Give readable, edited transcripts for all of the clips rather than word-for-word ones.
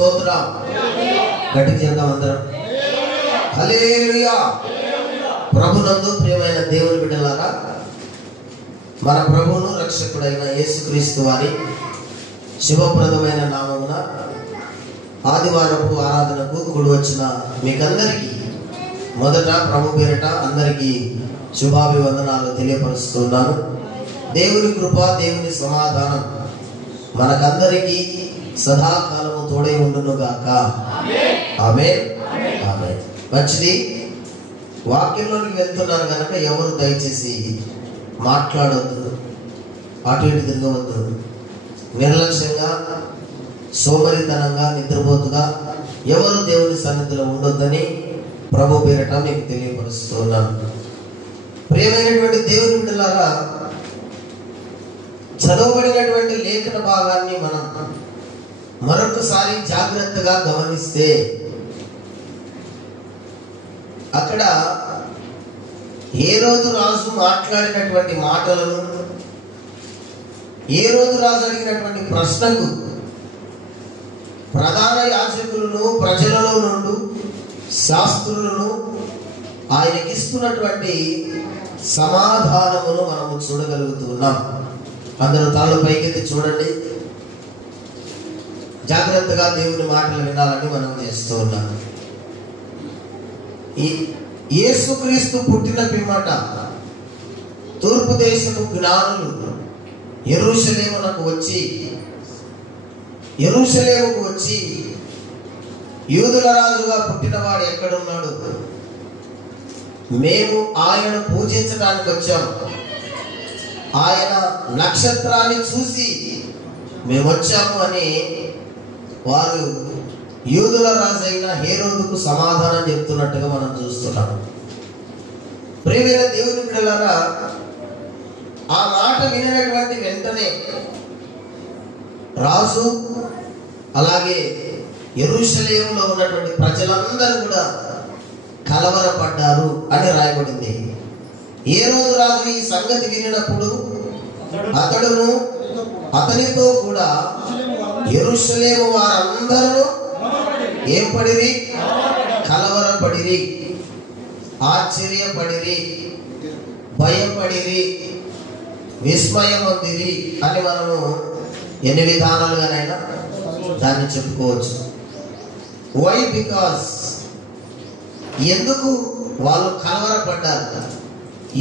స్తోత్రం. గట్టిగా చెప్దాం అందరం. హల్లెలూయా. ప్రభునందు ప్రియమైన దేవుని బిడ్డలారా, మన ప్రభువును రక్షకుడైన యేసుక్రీస్తు వారి శుభప్రదమైన నామమున ఆదివారపు ఆరాధనకు కూడి వచ్చిన మీకందరికీ మొదట ప్రభు పేరిట అందరికీ శుభాభివందనాలు తెలియపరుస్తున్నాను. దేవుని కృప, దేవుని సమాధానం మనకందరికీ సదాకాలము తోడై ఉండును గాక. ఆమేన్. ఆమేన్. మంచిది. వాక్యంలోకి వెళ్తున్నాను కనుక ఎవరు దయచేసి మాట్లాడొద్దు, అటు ఇటు తిరగవద్దు. నిర్లక్ష్యంగా, సోమరితనంగా, నిద్రపోతుగా ఎవరు దేవుని సన్నిధిలో ఉండొద్దని ప్రభు పేరిట మీకు తెలియపరుస్తున్నాను. ప్రియమైనటువంటి దేవుని బిడ్డలారా, చదవబడినటువంటి లేఖన భాగాన్ని మనం మరొకసారి జాగ్రత్తగా గమనిస్తే అక్కడ హేరోదు రాజు మాట్లాడినటువంటి మాటలను, హేరోదు రాజు అడిగినటువంటి ప్రశ్నకు ప్రధాన యాజకులను, ప్రజలలో నుండి శాస్త్రులను ఆయనకిస్తున్నటువంటి సమాధానమును మనము చూడగలుగుతున్నాం. అందరూ తాళ్ళు పైకెత్తి చూడండి. జాగ్రత్తగా దేవుని మాటలు వినాలని మనం చేస్తూ ఉన్నాం. యేసుక్రీస్తు పుట్టిన పిమ్మట తూర్పు దేశపు జ్ఞానులు యెరూషలేముకు వచ్చి యూదుల రాజుగా పుట్టినవాడు ఎక్కడున్నాడు, మేము ఆయనను పూజించడానికి వచ్చాం, ఆయన నక్షత్రాన్ని చూసి మేము వచ్చాము అని వారు యూదుల రాజు అయిన హేరోదుకు సమాధానం చెప్తున్నట్టుగా మనం చూస్తున్నాం. ప్రియమైన దేవుని బిడ్డలారా, ఆ మాట వినటువంటి వెంటనే రాజు అలాగే యెరూషలేములో ఉన్నటువంటి ప్రజలందరూ కూడా కలవరపడ్డారు అని రాయబడింది. హేరోదు రాజు ఈ సంగతి వినినప్పుడు అతడును అతనితో కూడా యెరూషలేము వారందరూ ఏం పడిరి? కలవరపడిరి, ఆశ్చర్యపడిరి, భయపడిరి, విస్మయం పొందిరి అని మనము ఎన్ని విధానాలుగానైనా దాన్ని చెప్పుకోవచ్చు. వై? బికాస్ ఎందుకు వాళ్ళు కలవరపడ్డారు,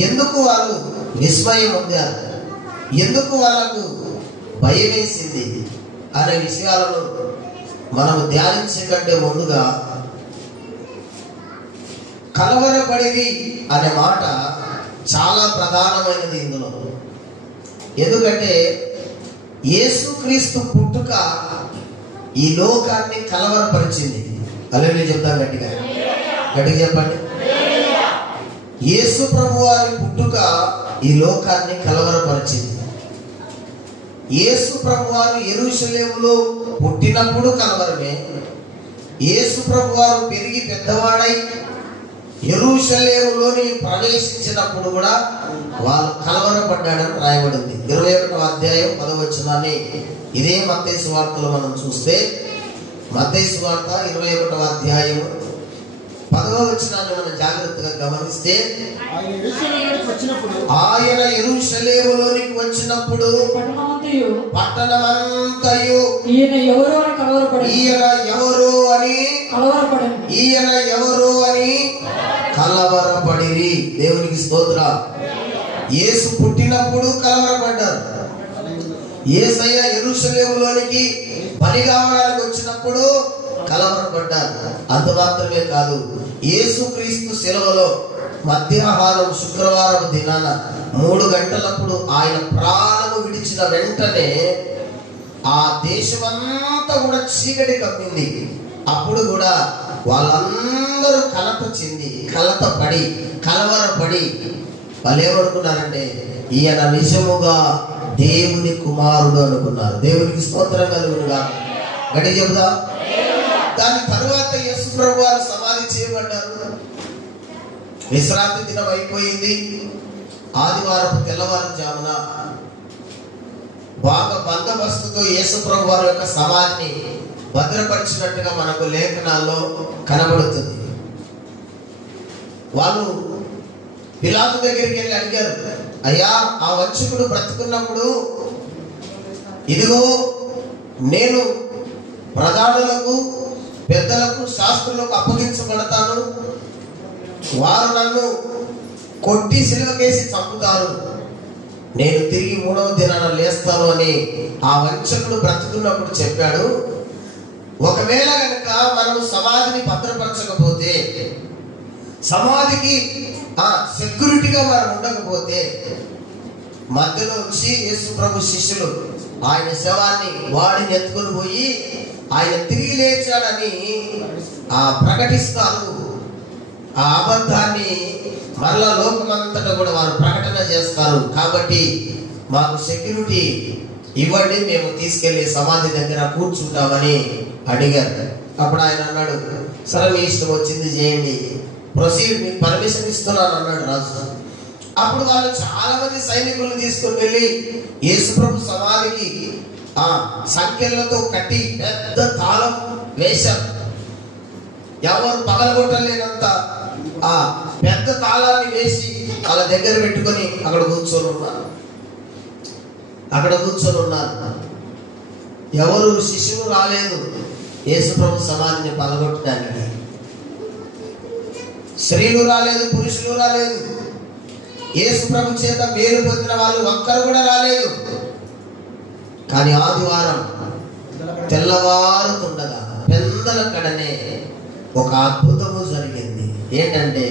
ఎందుకు వాళ్ళు విస్మయం పొందారు, ఎందుకు వాళ్ళకు భయం వేసింది అనే విషయాలను మనము ధ్యానించే కంటే ముందుగా కలవరపడిరి అనే మాట చాలా ప్రధానమైనది ఇందులో. ఎందుకంటే యేసుక్రీస్తు పుట్టుక ఈ లోకాన్ని కలవరపరిచింది. హల్లెలూయా చెప్తాం గట్టిగా, గట్టిగా చెప్పండి. యేసు ప్రభు వారి పుట్టుక ఈ లోకాన్ని కలవరపరిచింది. యేసు ప్రభు వారు యెరూషలేములో పుట్టినప్పుడు కలవరమే, యేసు ప్రభు వారు పెరిగి పెద్దవాడై యెరూషలేములోని ప్రవేశించినప్పుడు కూడా వాళ్ళు కలవరపడ్డాడని రాయబడింది. 21వ అధ్యాయం 10వ వచనాన్ని ఇదే మత్తయి సువార్తలో మనం చూస్తే, మత్తయి సువార్త 21వ అధ్యాయం 10వ వచనాన్ని మనం జాగ్రత్తగా గమనిస్తే, ఆయన యెరూషలేములోనికి వచ్చినప్పుడు పట్టణమంతయు ఈయన ఎవరు అని కలవరపడిరి. దేవునికి స్తోత్రం. యేసు పుట్టినప్పుడు కలవరపడ్డారు. యేసయ్య యెరూషలేములోనికి పని కావడానికి వచ్చినప్పుడు కలవరపడ్డారు. అంత మాత్రమే కాదు, యేసుక్రీస్తు శిలువలో మధ్యాహ్నం శుక్రవారం దినాన 3 గంటలప్పుడు ఆయన ప్రాణము విడిచిన వెంటనే ఆ దేశమంతా కూడా చీకటి కప్పింది. అప్పుడు కూడా వాళ్ళందరూ కలతపడి కలవరపడి వాళ్ళు ఏమనుకున్నారంటే ఈయన నిజముగా దేవుని కుమారుడు అనుకున్నారు. దేవునికి స్తోత్రం కలుగునుగా. గట్టి చెబుదా. దాని తరువాత యేసు ప్రభు వారు సమాధి చేయబడ్డారు. విశ్రాంతి దినం అయిపోయింది. ఆదివారపు తెల్లవారుజామున బాగా బందోబస్తుతో యేసు ప్రభు వారి యొక్క సమాధిని భద్రపరిచినట్టుగా మనకు లేఖనాల్లో కనబడుతుంది. వాళ్ళు పిలాతు దగ్గరికి వెళ్ళి అడిగారు, అయ్యా ఆ వంచకుడు బ్రతుకున్నప్పుడు ఇదిగో నేను ప్రధానులకు, పెద్దలకు, శాస్త్రులకు అప్పగించబడతాను, వారు నన్ను కొట్టి సిలువకేసి చంపుతారు, నేను తిరిగి 3వ దినాన లేస్తాను అని ఆ వంచకుడు బ్రతుకున్నప్పుడు చెప్పాడు. ఒకవేళ కనుక మనము సమాధిని భద్రపరచకపోతే, సమాధికి సెక్యూరిటీగా మనం ఉండకపోతే, మధ్యలో వచ్చి యేసు ప్రభు శిష్యులు ఆయన శవాన్ని వాడిని ఎత్తుకొని పోయి ఆయన తిరిగి లేచాడని ప్రకటిస్తారు. ఆ అబద్ధాన్ని మరలా లోకమంతటా కూడా వారు ప్రకటన చేస్తారు. కాబట్టి మాకు సెక్యూరిటీ ఇవ్వండి, మేము తీసుకెళ్లి సమాధి దగ్గర కూర్చుంటామని అడిగారు. అప్పుడు ఆయన అన్నాడు, సరే మీ ఇష్టం వచ్చింది చేయండి, ప్రొసీడ్, మీకు పర్మిషన్ ఇస్తున్నాను అన్నాడు రాజు. అప్పుడు వాళ్ళు చాలా మంది సైనికులను తీసుకుని వెళ్ళి యేసుప్రభు సమాధికి సంఖ్యలతో కట్టి పెద్ద తాళం వేశారు. ఎవరు పగలగొట్టలేనంత ఆ పెద్ద తాళాన్ని వేసి వాళ్ళ దగ్గర పెట్టుకొని అక్కడ కూర్చొని ఉన్నారు. ఎవరు శిష్యులు రాలేదు యేసుప్రభు సమాధిని పగలగొట్టడానికి. స్త్రీలు రాలేదు, పురుషులు రాలేదు, యేసుప్రభు చేత మేలు పొందిన వాళ్ళు ఒక్కరు కూడా రాలేదు. కానీ ఆదివారం తెల్లవారుతుండగా పెద్దల కడనే ఒక అద్భుతము జరిగింది. ఏంటంటే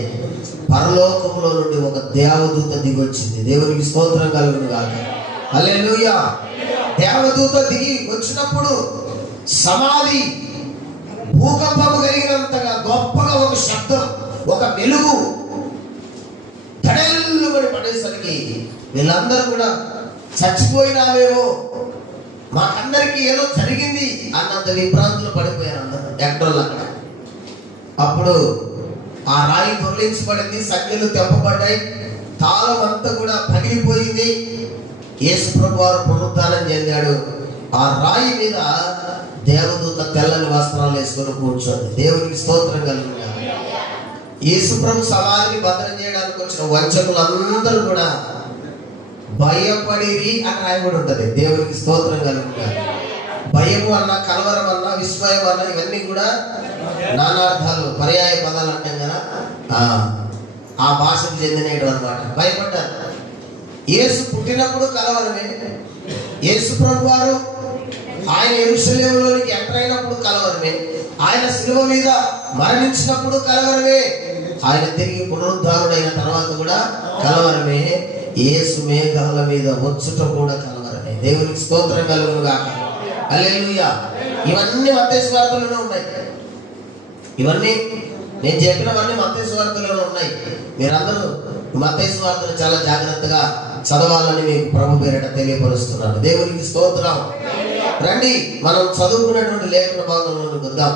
పరలోకములో నుండి ఒక దేవదూత దిగొచ్చింది. దేవునికి స్తోత్రం కలుగును గాక. హల్లెలూయా. దేవదూత దిగి వచ్చినప్పుడు సమాధి భూకంపము కలిగినంతగా గొప్పగా ఒక శబ్దం, ఒక వెలుగు తడెల్లు పడేసరికి వీళ్ళందరూ కూడా చచ్చిపోయినావేమో, మాకందరికి ఏదో జరిగింది అన్నంత విభ్రాంతులు పడిపోయారు అందరూ ఎక్కడోళ్ళు అక్కడ. అప్పుడు ఆ రాయి దొర్లించబడింది, సంఖ్యలు తెంపబడ్డాయి, తాళం అంతా కూడా పగిలిపోయింది. యేసుప్రభు వారు పునరుద్ధానం చెందాడు. ఆ రాయి మీద దేవదూత తెల్లని వస్త్రాలు వేసుకొని కూర్చోండి. దేవునికి స్తోత్రం కలుగుతుంది. యేసుప్రభు సమాధిని భద్రం చేయడానికి వచ్చిన వంచకులందరూ కూడా భయపడిరి అని రాయబడి ఉంటది. దేవునికి స్తోత్రం కలుగుతుంది. భయము అన్న, కలవరం అన్న, విస్మయం అన్న, ఇవన్నీ కూడా నానార్థాలు, పర్యాయ పదాలు అంటాం కదా, ఆ భాషకు చెందినవి అన్నమాట. భయపడ్డారు. యేసు పుట్టినప్పుడు కలవరమే, యేసు ప్రభు వారు ఆయన యెరూషలేములోనికి ఎంటర్ అయినప్పుడు కలవరమే, ఆయన శిలువ మీద మరణించినప్పుడు కలవరమే, ఆయన తిరిగి పునరుద్ధారుడైన తర్వాత కూడా కలవరమే, యేసు మేఘాల మీద వచ్చుట కూడా కలవరమే. దేవునికి స్తోత్రం కలుగును గాక. హల్లెలూయా. ఇవన్నీ మత్తయి సువార్తలోనే ఉన్నాయి. ఇవన్నీ నేను చెప్పినవన్నీ మత్తయి సువార్తలోనే ఉన్నాయి. మీరందరూ మత్తయి సువార్తను చాలా జాగ్రత్తగా చదవాలని మీకు ప్రభు పేరిట తెలియపరుస్తున్నాను. దేవునికి స్తోత్రం. రండి మనం చదువుకున్నటువంటి లేఖన భాగంలోకి వద్దాం.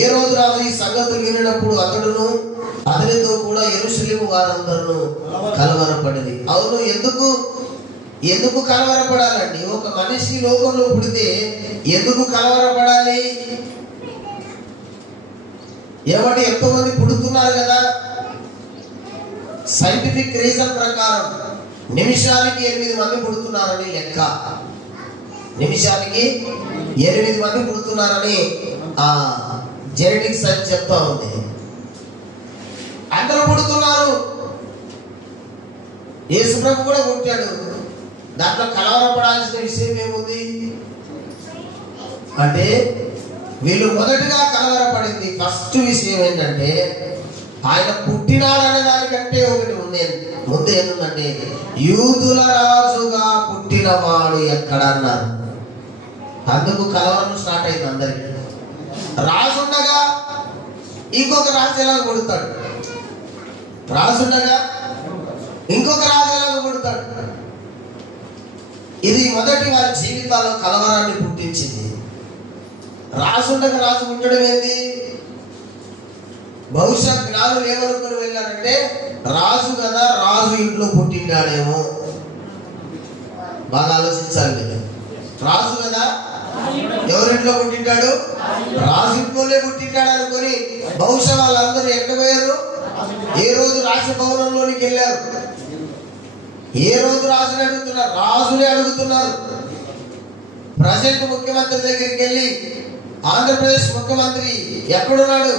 ఏ రోజు రాజు ఈ సంగతులు వినినప్పుడు అతడును అతనితో కూడా యెరూషలేము వారందరూ కలవరపడింది. అవును, ఎందుకు కలవరపడాలండి? ఒక మనిషి లోకంలో పుడితే ఎందుకు కలవరపడాలి? ఏమంటే ఎంతో మంది పుడుతున్నారు కదా. సైంటిఫిక్ రీజన్ ప్రకారం నిమిషానికి 8 మంది పుడుతున్నారని లెక్క. నిమిషానికి 8 మంది పుడుతున్నారని జెనెటిక్ సైన్స్ చెప్తా ఉంది. అందరూ పుడుతున్నారు. యేసుప్రభు కూడా పుట్టాడు. దాంట్లో కలవరపడాల్సిన విషయం ఏముంది అంటే, వీళ్ళు మొదటగా కలవరపడింది ఫస్ట్ విషయం ఏంటంటే, ఆయన పుట్టినాడనే దానికంటే ఒకటి ఉంది. ముందు ఏంటంటే, యూదుల రాజుగా పుట్టినవాడు ఎక్కడ అన్నారు. అందుకు కలవరం స్టార్ట్ అయింది అందరికి. రాజుండగా ఇంకొక రాజు ఎలాగ పుడతాడు, రాజుండగా ఇంకొక రాజు ఎలాగ పుడతాడు. ఇది మొదటి వారి జీవితాల్లో కలవరాన్ని పుట్టించింది. రాజుండగా రాజు పుట్టడం ఏంది? బహుశా జ్ఞానులు ఏమనుకుని వెళ్ళారంటే, రాజు కదా, రాజు ఇంట్లో పుట్టిండాడేమో. బాగా ఆలోచించాలి కదా. రాజు కదా, ఎవరింట్లో పుట్టింటాడు? రాజులోనే పుట్టింటాడు అనుకొని బహుశా వాళ్ళందరూ ఎక్కడ పోయారు? ఏ రోజు రాజభవనంలోనికి వెళ్ళారు? ఏ రోజు రాజుని అడుగుతున్నారు? రాజునే అడుగుతున్నారు. ప్రజెంట్ ముఖ్యమంత్రి దగ్గరికి వెళ్ళి, ఆంధ్రప్రదేశ్ ముఖ్యమంత్రి ఎక్కడున్నాడు,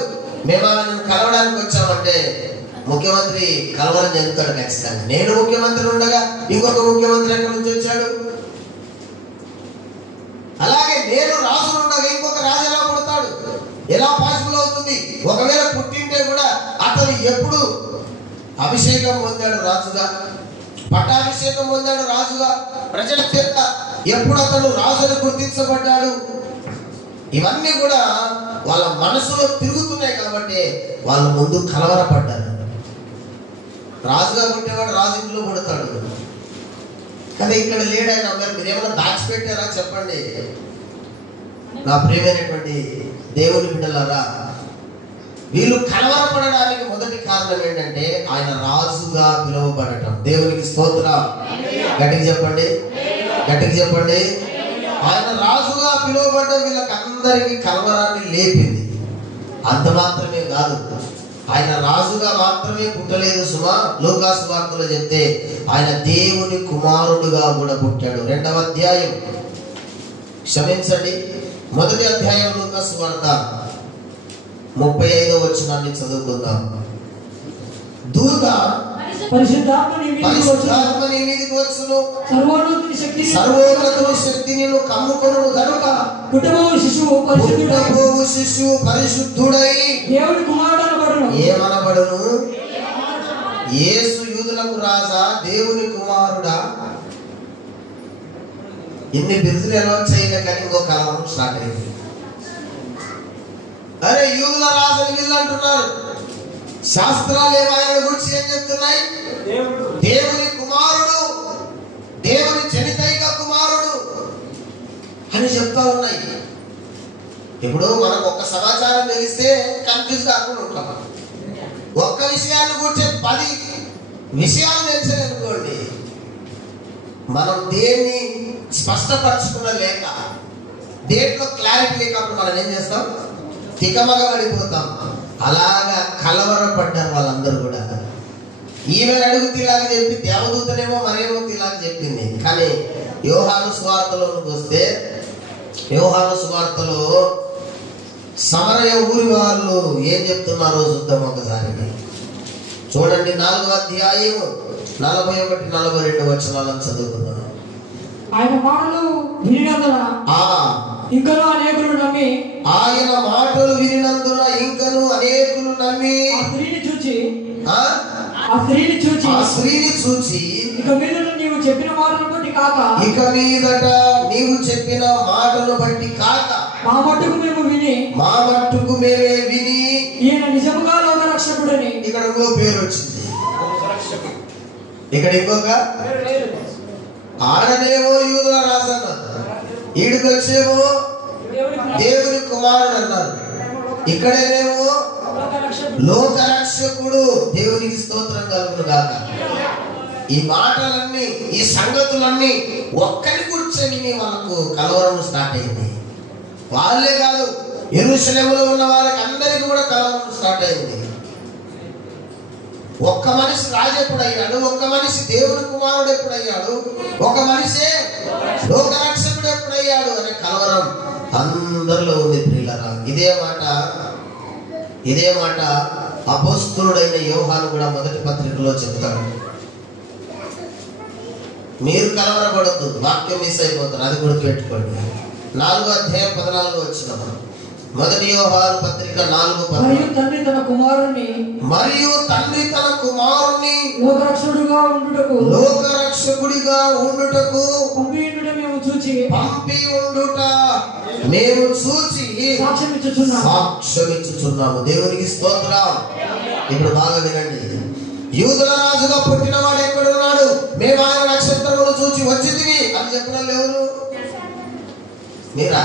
మేము ఆయనను కలవడానికి వచ్చామంటే ముఖ్యమంత్రి కలవరం చెందుతాడు ఖచ్చితంగా. నేను ముఖ్యమంత్రి ఉండగా ఇంకొక ముఖ్యమంత్రి ఎక్కడి నుంచి వచ్చాడు? అలాగే నేను రాజు ఉండగా ఇంకొక రాజు ఎలా పుడతాడు? ఎలా పాసిబుల్ అవుతుంది? ఒకవేళ పుట్టింటే కూడా అతను ఎప్పుడు అభిషేకం పొందాడు రాజుగా, పట్టాభిషేకం పొందాడు రాజుగా, ప్రజల చేత ఎప్పుడు అతను రాజును గుర్తించబడ్డాడు? ఇవన్నీ కూడా వాళ్ళ మనసులో తిరుగుతున్నాయి కాబట్టి వాళ్ళ ముందు కలవరపడ్డారు. రాజుగా పుట్టేవాడు రాజు ఇంట్లో పుడతాడు కదా, ఇక్కడ లేడాయన. మీరు ఏమైనా దాచిపెట్టారా చెప్పండి. నా ప్రియమైనటువంటి దేవుని బిడ్డలారా, వీళ్ళు కలవరపడడానికి మొదటి కారణం ఏంటంటే ఆయన రాజుగా పిలువబడటం. దేవునికి స్తోత్రం. గట్టిగా చెప్పండి, గట్టిగా చెప్పండి. ఆయన రాజుగా పిలువబడ్డం వీళ్ళకి అందరికీ కలవరాన్ని లేపింది. అంత మాత్రమే కాదు, ఆయన రాజుగా మాత్రమే పుట్టలేదు సుమా. లూకా సువార్తలో చెప్తే ఆయన దేవుని కుమారుడుగా కూడా పుట్టాడు. 2వ అధ్యాయం, క్షమించండి, 1వ అధ్యాయం లూకా సువార్త 35వ వచనాన్ని చదువుకుందాం. దూత పరిశుద్ధాత్మ నీ మీదికి వచ్చును, సర్వోన్నతుని శక్తిని కమ్ముకొనును గనుక పుట్టబోవు శిశువు పరిశుద్ధుడై దేవుని కుమారుడు అనబడును. ఏమనబడును? యేసు యూదులకు రాజా, దేవుని కుమారుడా. ఇన్ని బిరుదులు ఎలా వచ్చాయినా కానీ ఇంకో కాలం స్టార్ట్ అయింది. అరే యూదుల రాజుని వీళ్ళు అంటున్నారు. శాస్త్రాలు ఆయన గురించి ఏం చెప్తున్నాయి? దేవుని కుమారుడు, దేవుని జనితైక కుమారుడు అని చెప్తా ఉన్నాయి. ఇప్పుడు మనకు ఒక్క సమాచారం తెలిస్తే కన్ఫ్యూజ్ కాకుండా ఉంటాం. ఒక్క విషయాన్ని గురించి 10 విషయాలు తెలిసాయనుకోండి, మనం దేన్ని స్పష్టపరచుకున్న లేక, దేంట్లో క్లారిటీ లేకపోతే మనం ఏం చేస్తాం? తికమగ పడిపోతాం. అలాగా కలవరపడ్డారు వాళ్ళందరూ కూడా. ఈమె అడుగుతూ ఇలాగ చెప్పి దేవదూతనేమో మరేమో ఇలాగ చెప్పింది. కానీ యోహాను సువార్తలోకి వస్తే, యోహాను సువార్తలో సమరయ ఊరి వాళ్ళు ఏం చెప్తున్నారో చూద్దాం ఒకసారి. చూడండి, 4వ అధ్యాయం 41, 42 వచనాలను చదువుకున్నాను. ఆయన మాటలు వినినందున ఇంకను అనేకులు నమ్మి, ఆయన మాటలు వినినందున ఇంకను అనేకులు నమ్మి, ఆ స్త్రీని చూచి ఇక మీదట నీవు చెప్పిన మాటను బట్టి కాక మా మట్టుకు మేమే విని ఈయన నిజముగా లోక రక్షకుడని. ఇక్కడ ఇంకో పేరు వచ్చింది. ఇక్కడ ఇంకొక ఆడనేమో యూదుల రాజు అన్నారు, ఈడికొచ్చేమో దేవుని కుమారుడు అన్నారు, ఇక్కడేనేమో లోకరక్షకుడు. దేవునికి స్తోత్రం కలుగును గాక. ఈ మాటలన్నీ, ఈ సంగతులన్నీ ఒక్కరి కూర్చొని వాళ్ళకు కలవరం స్టార్ట్ అయింది. వాళ్ళే కాదు, యెరూషలేములో ఉన్న వాళ్ళకి అందరికీ కూడా కలవరం స్టార్ట్ అయింది. ఒక్క మనిషి రాజు ఎప్పుడయ్యాడు, ఒక్క మనిషి దేవుని కుమారుడు ఎప్పుడయ్యాడు, ఒక మనిషే లోకరక్షకుడు ఎప్పుడయ్యాడు అనే కలవరం అందరిలో ఉంది ప్రియులారా. ఇదే మాట అపోస్తలుడైన యోహాను కూడా మొదటి పత్రికలో చెప్తాడు. మీరు కలవరపడద్దు, వాక్యం మిస్ అయిపోతారు, అది గుర్తుపెట్టుకోండి. 4వ అధ్యాయం 14 వచనం, మొదటి యోహాను పత్రిక 4:14. మరియు తండ్రి తన కుమారుణ్ణి లోకరక్షకుడిగా ఉండుటకు పంపి ఉండుట మేము చూచి సాక్ష్యమిచ్చుచున్నాము. దేవునికి స్తోత్రం. ఇప్పుడు బాగా వినండి. యూదుల రాజుగా పుట్టిన వాడు ఎక్కడున్నాడు? మేము ఆయన నక్షత్రములు చూచి వచ్చింది అని చెప్పిన ఎవరు? మీరా?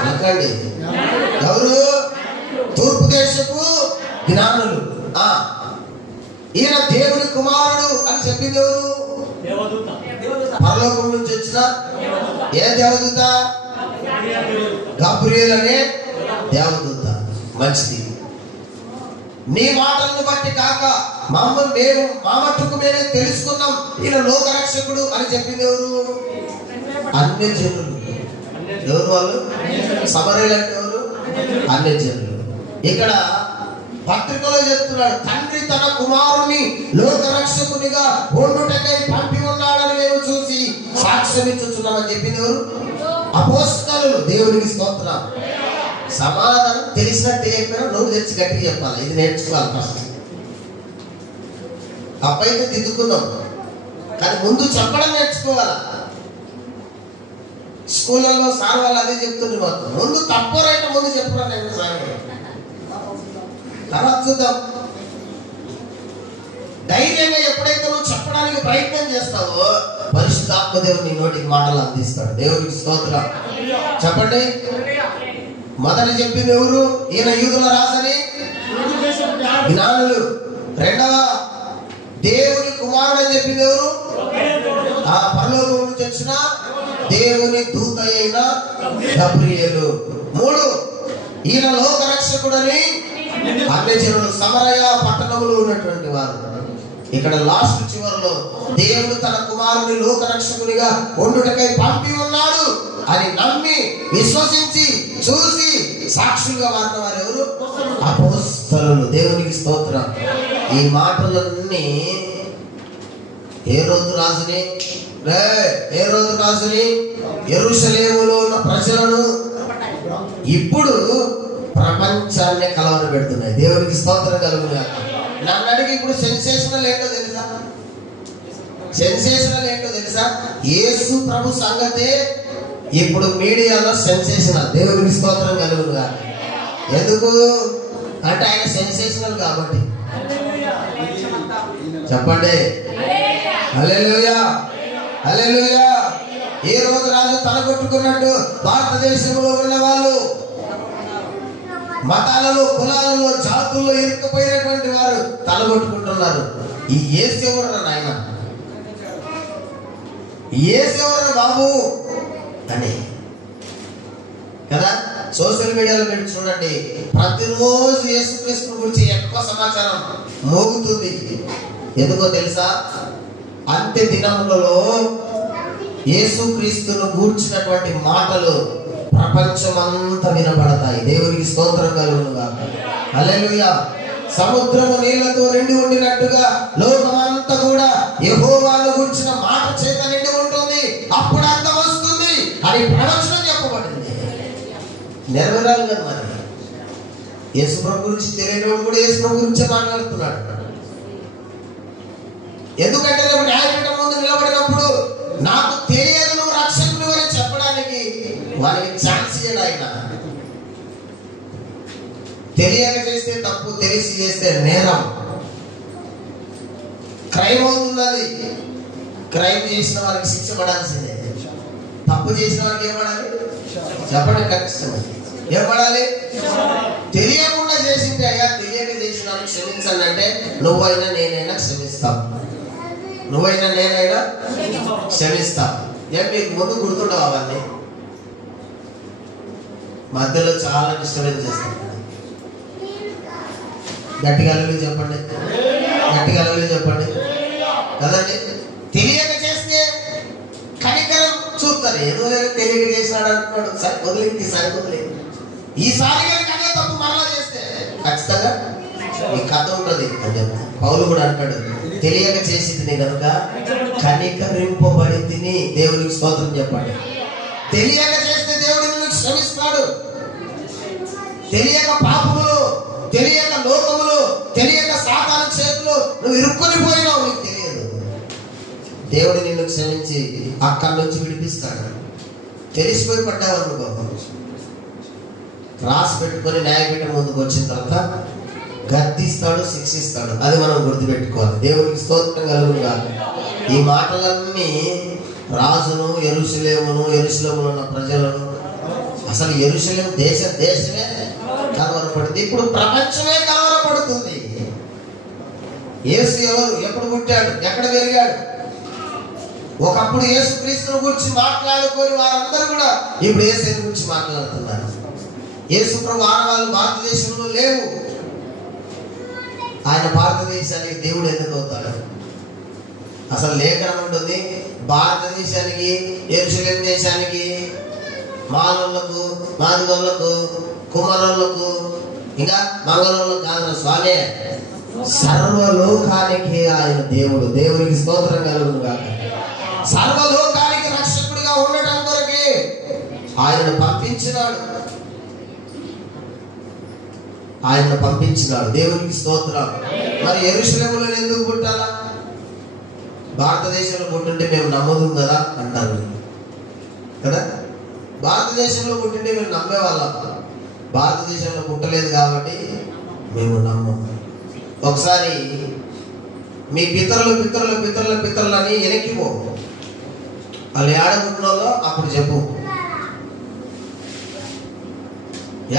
అనకండి. ఎవరు? తూర్పు దేశపు జ్ఞానులు. ఈయన దేవుని కుమారుడు అని చెప్పింది ఎవరు? పరలోకం నుంచి వచ్చిన ఏ దేవదూత? గబ్రియేల్ అనే దేవదూత. మంచిది. నీ మాటలను బట్టి కాక మమ్మల్ని మేము మా మట్టుకు మేమే తెలుసుకున్నాం ఈయన లోకరక్షకుడు అని చెప్పింది ఎవరు? అన్యజనులు. ఎవరు వాళ్ళు? సమరయులు అంటే ఎవరు? అన్యజనులు. ఇక్కడ పత్రికలో చెప్తున్నాడు, తండ్రి తన కుమారుని లోకరక్షకునిగా ఉండుటకై పంపి ఉన్నాడని మేము చూసి సాక్ష్యం ఇచ్చుచున్నామని చెప్పింది ఎవరు? అపోస్తలులు. దేవునికి స్తోత్రం. సమాధానం తెలిసినా తెలియకపోయినా నువ్వు తెచ్చి గట్టిగా చెప్పాలి. ఇది నేర్చుకోవాలి ఫస్ట్. అప్పైతే దిద్దుకుందాం, కానీ ముందు చెప్పడం నేర్చుకోవాలా. స్కూళ్ళలో సార్ వాళ్ళు అదే చెప్తుంది, మాకు ముందు తప్పు రైట్ ముందు చెప్పడం నేను సార్ తర్వాత చూద్దాం. ధైర్యంగా ఎప్పుడైతే నువ్వు చెప్పడానికి ప్రయత్నం చేస్తావో పరిశుద్ధాత్మ దేవుడు నీ నోటికి మాటలు అందిస్తాడు. దేవునికి స్తోత్రం. చెప్పండి. మొదట చెప్పింది ఎవరు? ఈయన యూదుల రాజని జ్ఞానులు. రెండవ దేవుని కుమారుడు అని చెప్పింది ఎవరు? ఆ పరలోకం నుంచి వచ్చిన దేవుని దూత అయిన గబ్రియేలు. మూడు, ఈయన లోకరక్షకుడని అన్యజనులు సమరయ పట్టణములో ఉన్నటువంటి వారు. ఇక్కడ లాస్ట్ చివరిలో దేవుడు తన కుమారుని లోకరక్షకునిగా ఉండుటకై పంపి ఉన్నాడు అని నమ్మి విశ్వసించి చూసి సాక్షులుగా మారిన వారు ఎవరు? అపోస్తలులు. దేవునికి స్తోత్రం. ఈ మాటలన్నీ హేరోదు రాజుని యెరూషలేములో ఉన్న ప్రజలను ఇప్పుడు ప్రపంచాన్ని కలవర పెడుతున్నాయి. దేవునికి స్తోత్రం కలుగును. నన్ను అడిగి ఇప్పుడు సెన్సేషనల్ ఏంటో తెలుసా? సెన్సేషనల్ ఏంటో తెలుసా? యేసు ప్రభు సంగతే ఇప్పుడు మీడియాలో సెన్సేషనల్. దేవునికి స్తోత్రం కలుగునుగా. ఎందుకు అంటే ఆయన సెన్సేషనల్ కాబట్టి. చెప్పండి హల్లెలూయా, హల్లెలూయా. ఏ రోజు రాజు తలగొట్టుకున్నట్టు భారతదేశంలో ఉన్న వాళ్ళు మతాలలో, కులాలలో, జాతుల్లో ఇరుక్కుపోయినటువంటి వారు తలగొట్టుకుంటున్నారు. ఈ యేసు ఎవరు నాయన? యేసు ఎవరు బాబు అని కదా. సోషల్ మీడియాలో మీరు చూడండి, ప్రతిరోజు యేసుక్రీస్తు గురించి ఎక్కువ సమాచారం మోగుతుంది. ఎందుకో తెలుసా? అంత్య దినములలో యేసుక్రీస్తును గూర్చినటువంటి మాటలు ప్రపంచమంతా వినబడతాయి. దేవునికి స్తోత్రం కలుగునుగా. హల్లెలూయా. సముద్రము నీళ్లతో నిండి ఉండినట్టుగా లోకమంతా కూడా యెహోవాను గురించిన మాట చేత నిండి ఉంటుంది, అప్పుడు అంతం వస్తుంది అని ప్రవచనం చెప్పబడింది. నెరవేరాలి కదా. మరి యేసు ప్రభు గురించి తెలియనివాడు కూడా యేసు ప్రభు గురించే మాట్లాడుతున్నాడు. ఎందుకంటే న్యాయపీఠం ముందు నిలబడినప్పుడు నాకు తెలియదు నువ్వు రక్షకుడు అని చెప్పడానికి వారికి ఛాన్స్ ఇయ్యడు ఆయన. తెలియక చేస్తే తప్పు, తెలిసి చేస్తే నేరం. క్రైమ్ అవుతున్నది. క్రైమ్ చేసిన వారికి శిక్ష పడాల్సిందే. తప్పు చేసిన వారికి ఏం పడాలి? చెప్పండి ఖచ్చితంగా. ఏం పడాలి? తెలియకుండా చేసింది అయ్యా, తెలియక చేసిన వారికి క్షమించండి అంటే నువ్వైనా నేనైనా క్షమిస్తాం. నువ్వైనా నేనైనా క్షమిస్తాం. ఏం మీకు ముందు గుర్తుండవు అవన్నీ? మధ్యలో చాలా డిస్టర్బెన్స్ చేస్తాం. గట్టిగా చెప్పండి, గట్టిగా చెప్పండి కదండి. తెలియక చేస్తే కనికరం చూస్తారు. ఏదో తెలియక చేసినాడు అంటున్నాడు, సరే వదిలేదు, సరే వదిలేదు. ఈసారి కనుక అదే తప్పు మరలా చేస్తే ఖచ్చితంగా ఈ కథ ఉంటుంది అని చెప్తా. పౌలు కూడా అంటాడు, తెలియక చేసింది కనుక కనికరింపబడి తిని. దేవునికి స్తోత్రం చెప్పండి. తెలియక చేస్తే దేవుడు నిన్ను క్షమిస్తాడు. తెలియక పాపములు, తెలియక లోకములు, తెలియక సాతాను చేతులు నువ్వు ఇరుక్కొని పోయినావు, నీకు తెలియదు. దేవుడు నిన్ను క్షమించి అక్కడి నుంచి విడిపిస్తాడు. తెలిసిపోయి పడ్డావు అనుకో, రాసి పెట్టుకొని న్యాయపీఠం ముందుకు వచ్చిన తర్వాత గద్దిస్తాడు, శిక్షిస్తాడు. అది మనం గుర్తుపెట్టుకోవాలి. దేవునికి స్తోత్రం కలుగునుగా. ఈ మాటలన్నీ రాజును, యెరూషలేములో ఉన్న ప్రజలను, అసలు యెరూషలేము దేశమే కలవరపడింది. ఇప్పుడు ప్రపంచమే కలవరపడుతుంది. యేసు ఎవరు? ఎప్పుడు పుట్టాడు? ఎక్కడ పెరిగాడు? ఒకప్పుడు యేసుక్రీస్తుని గురించి మాట్లాడుకొని వారందరూ కూడా ఇప్పుడు యేసుని గురించి మాట్లాడుతున్నారు. యేసు ప్రభు ఆనవాళ్ళు భారతదేశంలో లేవు. ఆయన భారతదేశానికి దేవుడు ఎందుకు అవుతాడు? అసలు లేఖనం ఉంటుంది, భారతదేశానికి, యెరూషలేము దేశానికి, మాలోళ్ళకు, మాదిగోళ్ళకు, కుమ్మరోళ్ళకు, ఇంకా మంగళోళ్ళకు కాదు స్వామి, సర్వలోకానికి ఆయన దేవుడు. దేవునికి స్తోత్రం కలుగును గాక. సర్వలోకానికి రక్షకుడిగా ఉండటం కొరకే ఆయనను పంపించినాడు. దేవునికి స్తోత్రం. మరి యెరూషలేములో ఎందుకు పుట్టాలా? భారతదేశంలో పుట్టింటే మేము నమ్మదు కదా అంటారు కదా. భారతదేశంలో పుట్టింటే మేము నమ్మేవాళ్ళం. భారతదేశంలో పుట్టలేదు కాబట్టి మేము నమ్మం. ఒకసారి మీ పితరులని వెనక్కిపో, వాళ్ళు ఏడబుట్టినోదో అప్పుడు చెప్పు.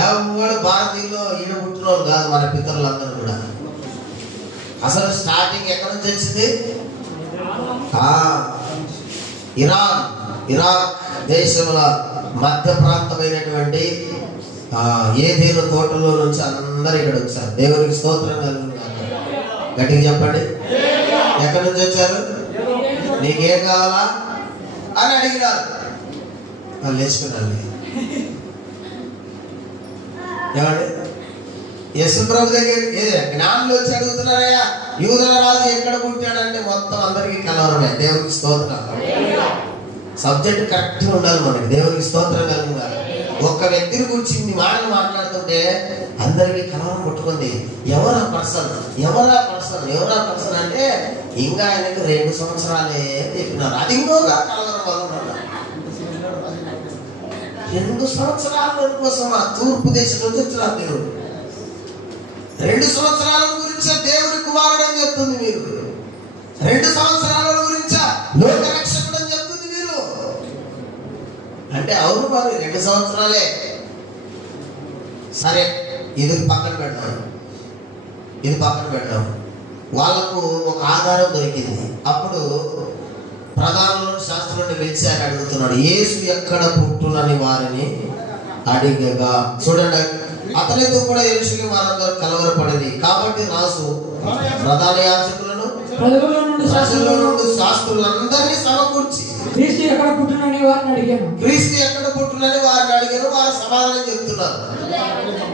ఎవడు భారతీయుల్లో ఈడ పుట్టినోళ్ళు కాదు మన పితరులందరూ కూడా. అసలు స్టార్టింగ్ ఎక్కడి నుంచి వచ్చింది? ఇరాక్ దేశంలో మధ్య ప్రాంతమైనటువంటి ఏదేను తోటలో నుంచి అందరూ ఇక్కడ వచ్చారు. దేవునికి స్తోత్రం కలుగును గాక. గట్టిగా చెప్పండి. ఎక్కడి నుంచి వచ్చారు? నీకేం కావాలా అని అడిగినారు. వాళ్ళు వేసుకున్నారు. ఏమండి, యేసు ప్రభు దగ్గర జ్ఞానులు వచ్చి అడుగుతున్నారయ్యా, యూదుల రాజు ఎక్కడ పుట్టాడంటే మొత్తం అందరికీ కలవరమే. దేవునికి స్తోత్రం. సబ్జెక్ట్ కరెక్ట్గా ఉండాలి మనకి. దేవునికి స్తోత్రం కలుగును గాక. ఒక్క వ్యక్తిని గురించి ఇన్ని మాటలు మాట్లాడుతుంటే అందరికీ కలవరం పుట్టుకుంది. ఎవరా పర్సన్ అంటే ఇంకా ఆయనకు 2 సంవత్సరాలే చెప్పినారు. అది ఇంకోగా కలవరం వల్ల 2 సంవత్సరాల కోసం ఆ తూర్పు దేశం నుంచి వచ్చినారు. దేవుడు 2 సంవత్సరాల గురించే దేవుడి కుమారుడు అని చెప్తుంది మీరు. 2 సంవత్సరాల గురించా లోక రక్షకుడు అని చెప్తుంది మీరు. అంటే అవును మరి 2 సంవత్సరాలే. సరే, ఇది పక్కన పెడదాం. వాళ్ళకు ఒక ఆధారం దొరికింది. అప్పుడు ప్రధానులను శాస్త్రులను పిలిచి ఆయన అడుగుతున్నాడు, యేసు ఎక్కడ పుట్టునని వారిని అడిగగా. చూడండి, అతనితో కూడా యెరూషలేము వారందరూ కలవరపడింది. కాబట్టి రాసు ప్రధాన యాజకులను, ప్రజల నుండి శాస్త్రులందరినీ సమకూర్చి క్రీస్తు ఎక్కడ పుట్టునని వారిని అడిగాను. వారు సమాధానం చెప్తున్నారు.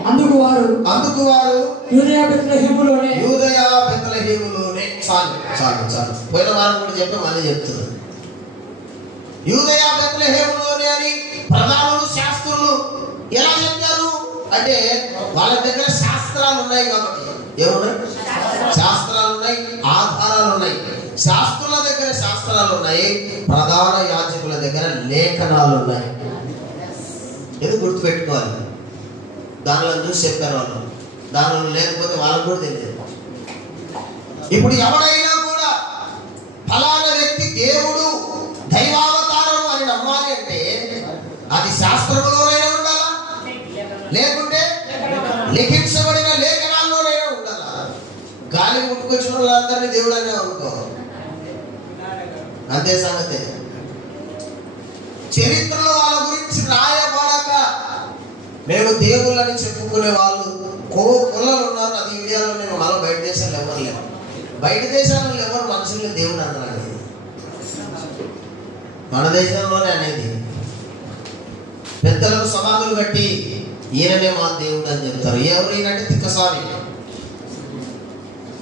అందుకు వారు యూదయ బెత్లెహేములోనే. చాలు పోయిన వారం కూడా చెప్పి మళ్ళీ చెప్తున్నారు. యూదయ బెత్లెహేములోనే అని ప్రధానులు శాస్త్రులు ఎలా చెప్తారు అంటే వాళ్ళ దగ్గర శాస్త్రాలు ఉన్నాయి కాబట్టి. ఏమున్నాయి? శాస్త్రాలు ఉన్నాయి, ఆధారాలు ఉన్నాయి. శాస్త్రుల దగ్గర శాస్త్రాలు ఉన్నాయి, ప్రధాన యాజకుల దగ్గర లేఖనాలు ఉన్నాయి. ఇది గుర్తుపెట్టుకోవాలి. దానిలో చూసి చెప్పారు వాళ్ళు. దానిలో లేకపోతే వాళ్ళకు కూడా తెలియదు. ఇప్పుడు ఎవరైనా కూడా ఫలానా వ్యక్తి దేవుడు దైవావతారం అని నమ్మాలి అంటే అది శాస్త్రంలోనైనా ఉండాలా, లేకుంటే లిఖించబడిన లేఖనాల్లోనైనా ఉండాలా. గాలి ముట్టుకొచ్చిన వాళ్ళందరినీ దేవుడు అనే అనుకో, అంతే సంగతి. చరిత్రలో వాళ్ళ గురించి రాయబడక మేము దేవుళ్ళని చెప్పుకునే వాళ్ళు కులలు ఉన్నారు. అది ఇండియాలో నేను మళ్ళీ బయట దేశాలు ఎవరు లేవు. బయట దేశాలలో ఎవరు మనుషుల్ని దేవుడు అన్నారు. మన దేశంలోనే అనేది. పెద్దలకు సమాధులు కట్టి ఈయననే మా దేవుడు అని చెప్తారు. ఎవరు ఈయనంటే తిక్కస్వామి.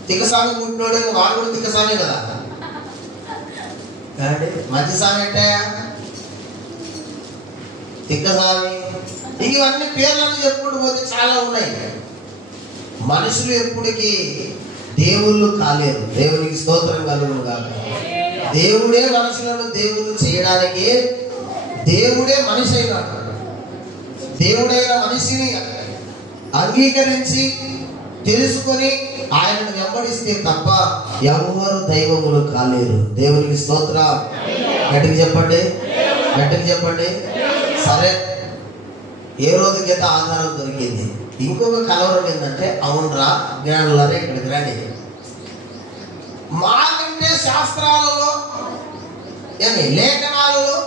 తిక్కస్వామి పుట్టినోడే వాడు కూడా తిక్కస్వామి కదా. మంచి స్వామి అంటే తిక్కస్వామి. ఇవన్నీ పేర్లను చెప్పుకుంటూ పోతే చాలా ఉన్నాయి. మనుషులు ఎప్పటికీ దేవుళ్ళు కాలేరు. దేవునికి స్తోత్రం కలుగును కాక. దేవుడే మనుషులను దేవుళ్ళు చేయడానికి దేవుడే మనిషి అయినాడు. దేవుడైన మనిషిని అంగీకరించి తెలుసుకొని ఆయనను వెంబడిస్తే తప్ప ఎవరు దైవములు కాలేరు. దేవునికి స్తోత్రం. గట్టిగా చెప్పండి. సరే, ఏ రోజుకైతే ఆధారం దొరికింది. ఇంకొక కలవరం ఏంటంటే, అవునరా జ్ఞానులారా ఇక్కడికి రండి, మాకంటే శాస్త్రాలలో ఏమి లేఖనాలలో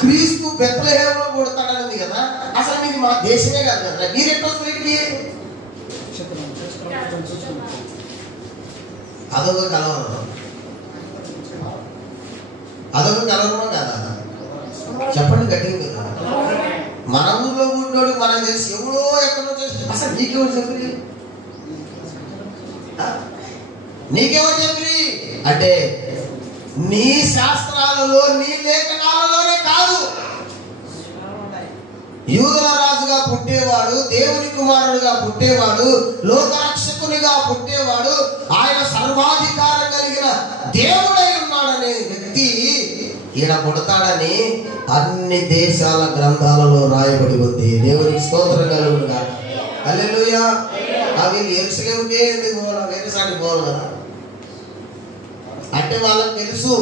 క్రీస్తు బెత్లెహేములో పుడతాడన్నది కదా, అసలు మీది మా దేశమే కాదు కదా, మీరు ఎట్లా వస్తుంది? అదొక కలవరం, అదొక కలవరమో కదా? చెప్పండి గట్టిగా కదా. మన ఊర్లో ఉన్నోడు మనకు తెలిసి ఎవడో ఎక్కడో అసలు నీకెవరు చెప్పి, నీకెవరు చెప్పి అంటే నీ శాస్త్రాలలో నీ లేఖనాలలోనే కాదు. యూదుల రాజుగా పుట్టేవాడు, దేవుని కుమారుడుగా పుట్టేవాడు, లోకరక్షకునిగా పుట్టేవాడు, ఆయన సర్వాధికారం కలిగిన దేవుడై ఉన్నాడనే వ్యక్తి ఈయన పుడతాడని అన్ని దేశాల గ్రంథాలలో రాయబడి ఉంది. దేవునికి స్తోత్రం కలుగునుగా. హల్లెలూయా. అవి ఎరుసలేముకే ఎందుకు పోవాలి, వేరేసారి పోవాలి కదా. అంటే వాళ్ళకి తెలుసు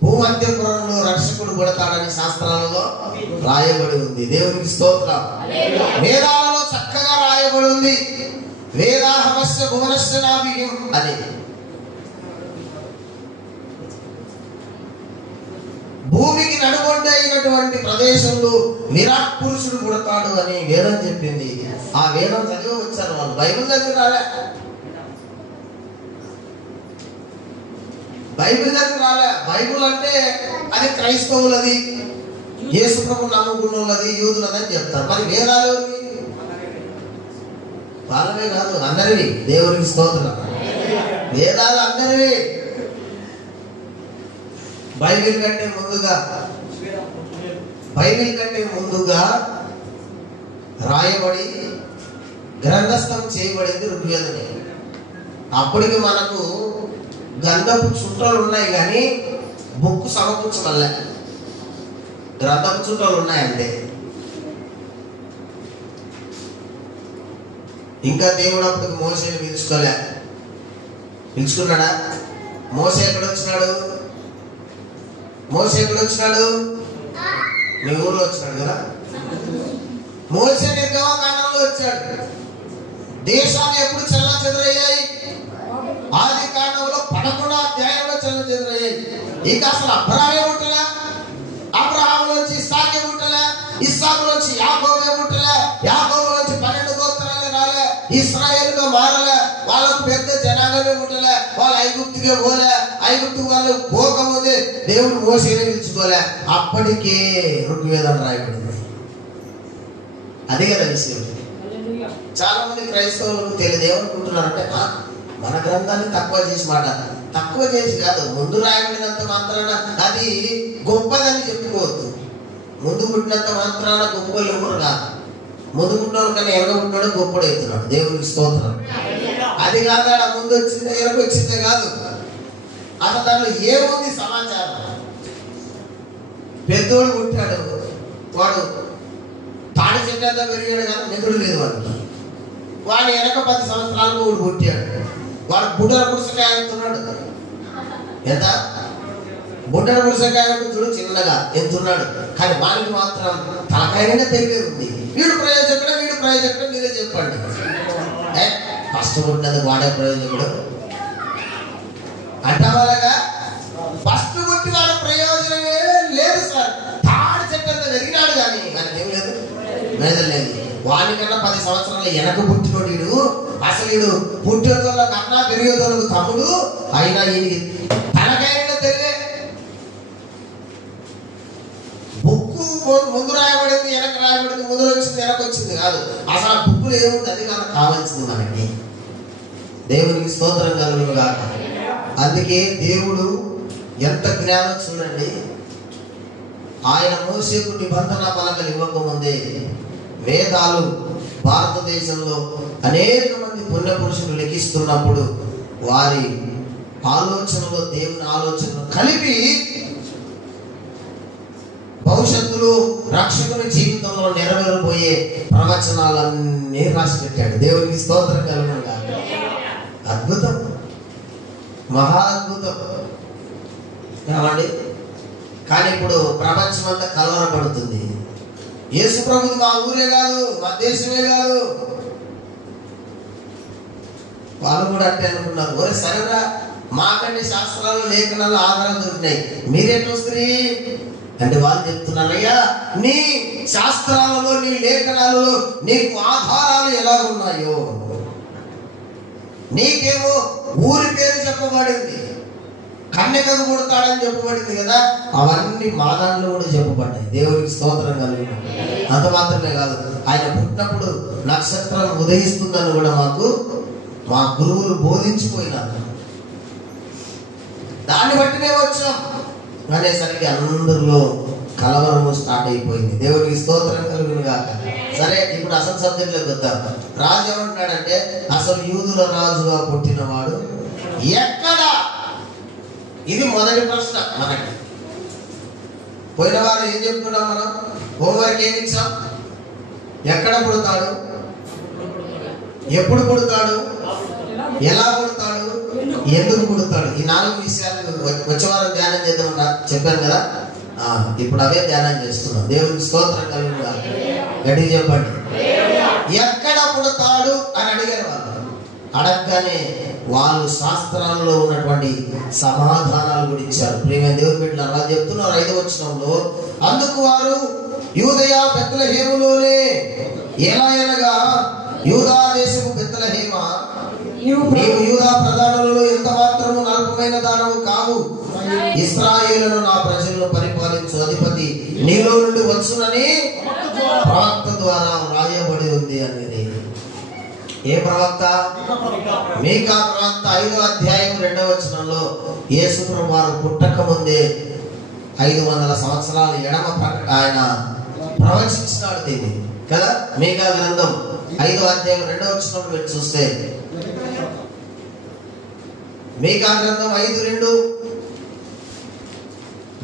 భూమధ్యపురంలో రక్షకుడు పుడతాడని శాస్త్రాలలో రాయబడి ఉంది. దేవునికి స్తోత్రం. వేదాలలో చక్కగా రాయబడి ఉంది, వేదాహమస్య భువనస్య నాభియం అని. భూమికి నడుబొడ్డు అయినటువంటి ప్రదేశంలో విరాట్ పురుషుడు పుడతాడు అని వేదం చెప్పింది. ఆ వేదం చదివి వచ్చారు వాళ్ళు, బైబిల్ దగ్గర రాలే, బైబిల్ దగ్గర రాలే. బైబిల్ అంటే అది క్రైస్తవులది, యేసు ప్రభు నమ్ముకున్నది, యూదులదని చెప్తారు. మరి వేదాలు వాళ్ళవే కాదు, అందరివి. దేవునికి స్తోత్రం. వేదాలు అందరివి. బైబిల్ కంటే ముందుగా రాయబడి గ్రంథస్థం చేయబడింది ఋగ్వేదమే. అప్పటికి మనకు గంధపు చుట్టలు ఉన్నాయి కానీ బుక్ సమకూర్చమల్లే, గ్రంథపు చుట్టలు ఉన్నాయంటే. ఇంకా దేవుడు అప్పటికి మోసేని పిలుచుకున్నాడా? మోసే ఎక్కడొచ్చినాడు? మీ ఊర్లో వచ్చినాడు కదా. మోసే నిర్గమకాండంలో వచ్చాడు. దేశాలు ఎప్పుడు చల్ల చెదరయ్యాయి? ఆది కాండంలో 11వ అధ్యాయంలో చల్ల చెదరయ్యాయి. ఇక అసలు అబ్రాహామే పుట్టలే, అబ్రహాం నుంచి ఇస్సాకే పుట్టలే, ఇస్సాకు నుంచి యాకోబే పుట్టలే, యాకోబు నుంచి 12 గోత్రాలే రాలే, ఇశ్రాయేలుగా మారలే, వాళ్ళకు పెద్ద జనాంగమే పుట్టలే, వాళ్ళు ఐగుప్తుకే పోలే, ఐగుప్తు వాళ్ళు పోకముందే దేవుడు మోసేని పిలుచుకోలే. అప్పటికే ఋగ్వేదం రాయబడింది. అది కదా విషయం. చాలా మంది క్రైస్తవులు తెలియదు ఏమనుకుంటున్నారంటే మన గ్రంథాన్ని తక్కువ చేసి మాట, తక్కువ చేసి కాదు, ముందు రాయబడినంత మాత్రాన అది గొప్పదని చెప్పుకోవద్దు. ముందు పుట్టినంత మాత్రాన గొప్పలు ఎవరు కాదు. ముందు పుట్టిన కన్నా ఎరగబుట్టాడు గొప్పడు అవుతున్నాడు. దేవునికి స్తోత్రం. అది కాదు, ముందు వచ్చిందే ఎరగ వచ్చిందే కాదు, అసలు దానిలో ఏముంది సమాచారం. పెద్దోడు పుట్టాడు, వాడు తాడి చెట్టు పెరిగాడు కానీ నిధుడు లేదు వాడికి. వాడు వెనక 10 సంవత్సరాలకు వాడు పుట్టాడు. వాడు బుడ్డల పురుషకాయ ఎంతున్నాడు. ఎంత బుడ్డల పురుషకాయ చూడు, చిన్నగా ఎంతున్నాడు. కానీ వానికి మాత్రం తలకాయనే తెలియదు ఉంది. వీడు ప్రయోజకుడు మీరే చెప్పండి. కష్టపడినది వాడే ప్రయోజకుడు అంటవాళ్ళగా. ఫస్ట్ పుట్టి వాడు ప్రయోజనమే లేదు సార్. తాడి చెట్టు అంతా జరిగినాడు కానీ మనకి ఏం లేదు, మేదం లేదు. వానికన్నా 10 సంవత్సరాలు వెనక పుట్టినోడు వీడు. అసలు వీడు పుట్టేదోళ్ళ కన్నా పెరిగేదోళ్ళకు తమ్ముడు. అయినా ఈయనకి తనకైనా తెలియలే. బుక్కు ముందు రాయబడింది, వెనక రాయబడింది, ముందు వచ్చింది, వెనక వచ్చింది కాదు. అసలు ఆ బుక్కులు ఏముంది అది కాదు కావాల్సింది మనకి. దేవునికి స్తోత్రం కలుగును గాక. అందుకే దేవుడు ఎంత జ్ఞానం చూడండి. ఆయన మోసేకు నిబంధన పలకలు ఇవ్వకముందే వేదాలు భారతదేశంలో అనేక మంది పుణ్య పురుషులు లెక్కిస్తున్నప్పుడు వారి ఆలోచనలో దేవుని ఆలోచనలు కలిపి భవిష్యత్తులో రక్షకుని జీవితంలో నెరవేరబోయే ప్రవచనాలన్నీ రాసి పెట్టాడు. దేవునికి స్తోత్రం కలుగును గాక. అద్భుతం, మహా అద్భుతం ఏమండి. కానీ ఇప్పుడు ప్రపంచం అంతా కలవరపడుతుంది. యేసు ప్రభువు మా ఊరే కాదు, మా దేశమే కాదు. వాళ్ళు కూడా అంటే అనుకున్నారు, ఒరే సరేరా మాకంటే శాస్త్రాలు లేఖనాలు ఆధారాలు దొరికినాయి, మీరేంటి వస్తుంది అంటే వాళ్ళు చెప్తున్నారయ్యా, నీ శాస్త్రాలలో నీ లేఖనాలలో నీకు ఆధారాలు ఎలా ఉన్నాయో, నీకేమో ఊరి పేరు చెప్పబడింది, కన్యకకు పుడతాడని చెప్పబడింది కదా, అవన్నీ మా దాంట్లో కూడా చెప్పబడ్డాయి. దేవుడికి స్తోత్రం కలిగిన. అంత మాత్రమే కాదు, ఆయన పుట్టినప్పుడు నక్షత్రం ఉదయిస్తుందని కూడా మా గురువులు బోధించిపోయినారు. దాన్ని బట్టినే వచ్చాం అనేసరికి అందరిలో కలవరము స్టార్ట్ అయిపోయింది. దేవుడికి స్తోత్రం కలుగును గాక. సరే, ఇప్పుడు అసలు సబ్జెక్టులోకి వద్దాం. రాజు ఏమంటున్నాడంటే, అసలు యూదుల రాజుగా పుట్టినవాడు ఎక్కడ? ఇది మొదటి ప్రశ్న మనకి. పోయిన వారు ఏం చెప్పుకున్నాం మనం? హోంవర్క్ ఏమి ఇచ్చాం? ఎక్కడ పుడతాడు, ఎప్పుడు పుడతాడు, ఎలా పుడతాడు, ఎందుకు పుడతాడు, ఈ 4 విషయాలు వచ్చే వారం ధ్యానం చేద్దామన్నా చెప్పాను కదా. ఇప్పుడు అవే ధ్యానం చేస్తున్నాం. దేవునికి స్తోత్రం కలుగును గాక. గట్టిగా చెప్పండి. ఎక్కడ పుడతాడు అని అడిగారు వాళ్ళు. అడగగానే వాళ్ళు శాస్త్రాల్లో ఉన్నటువంటి సమాధానాలు కూడా ఇచ్చారు. ప్రియమైన దేవుని బిడ్డలారా, వాళ్ళు చెప్తున్నారు 5వ వచనంలో, అందుకు వారు యూదయ బెత్లెహేములోనే, ఎలా అనగా యూదా దేశము బెత్లెహేమ, నీవు యూదా ప్రధానులలో ఎంత మాత్రము అల్పమైన దానవు కావు, ఇశ్రాయేలును నా ప్రజలను పరిపాలించు అధిపతి నీలో నుండి వచ్చునని ప్రవక్త ద్వారా రాయబడి ఉంది అనేది. ఏ ప్రవక్త? మీకా ప్రవక్త 5వ అధ్యాయం 2వ వచనంలో యేసు ప్రభువు వారు పుట్టక ముందే 500 సంవత్సరాల ఎడమ ఆయన ప్రవచించినాడు దీన్ని కదా. మీకా గ్రంథం 5వ అధ్యాయం 2వ వచనంలో మీరు చూస్తే, మీకా గ్రంథం 5:2,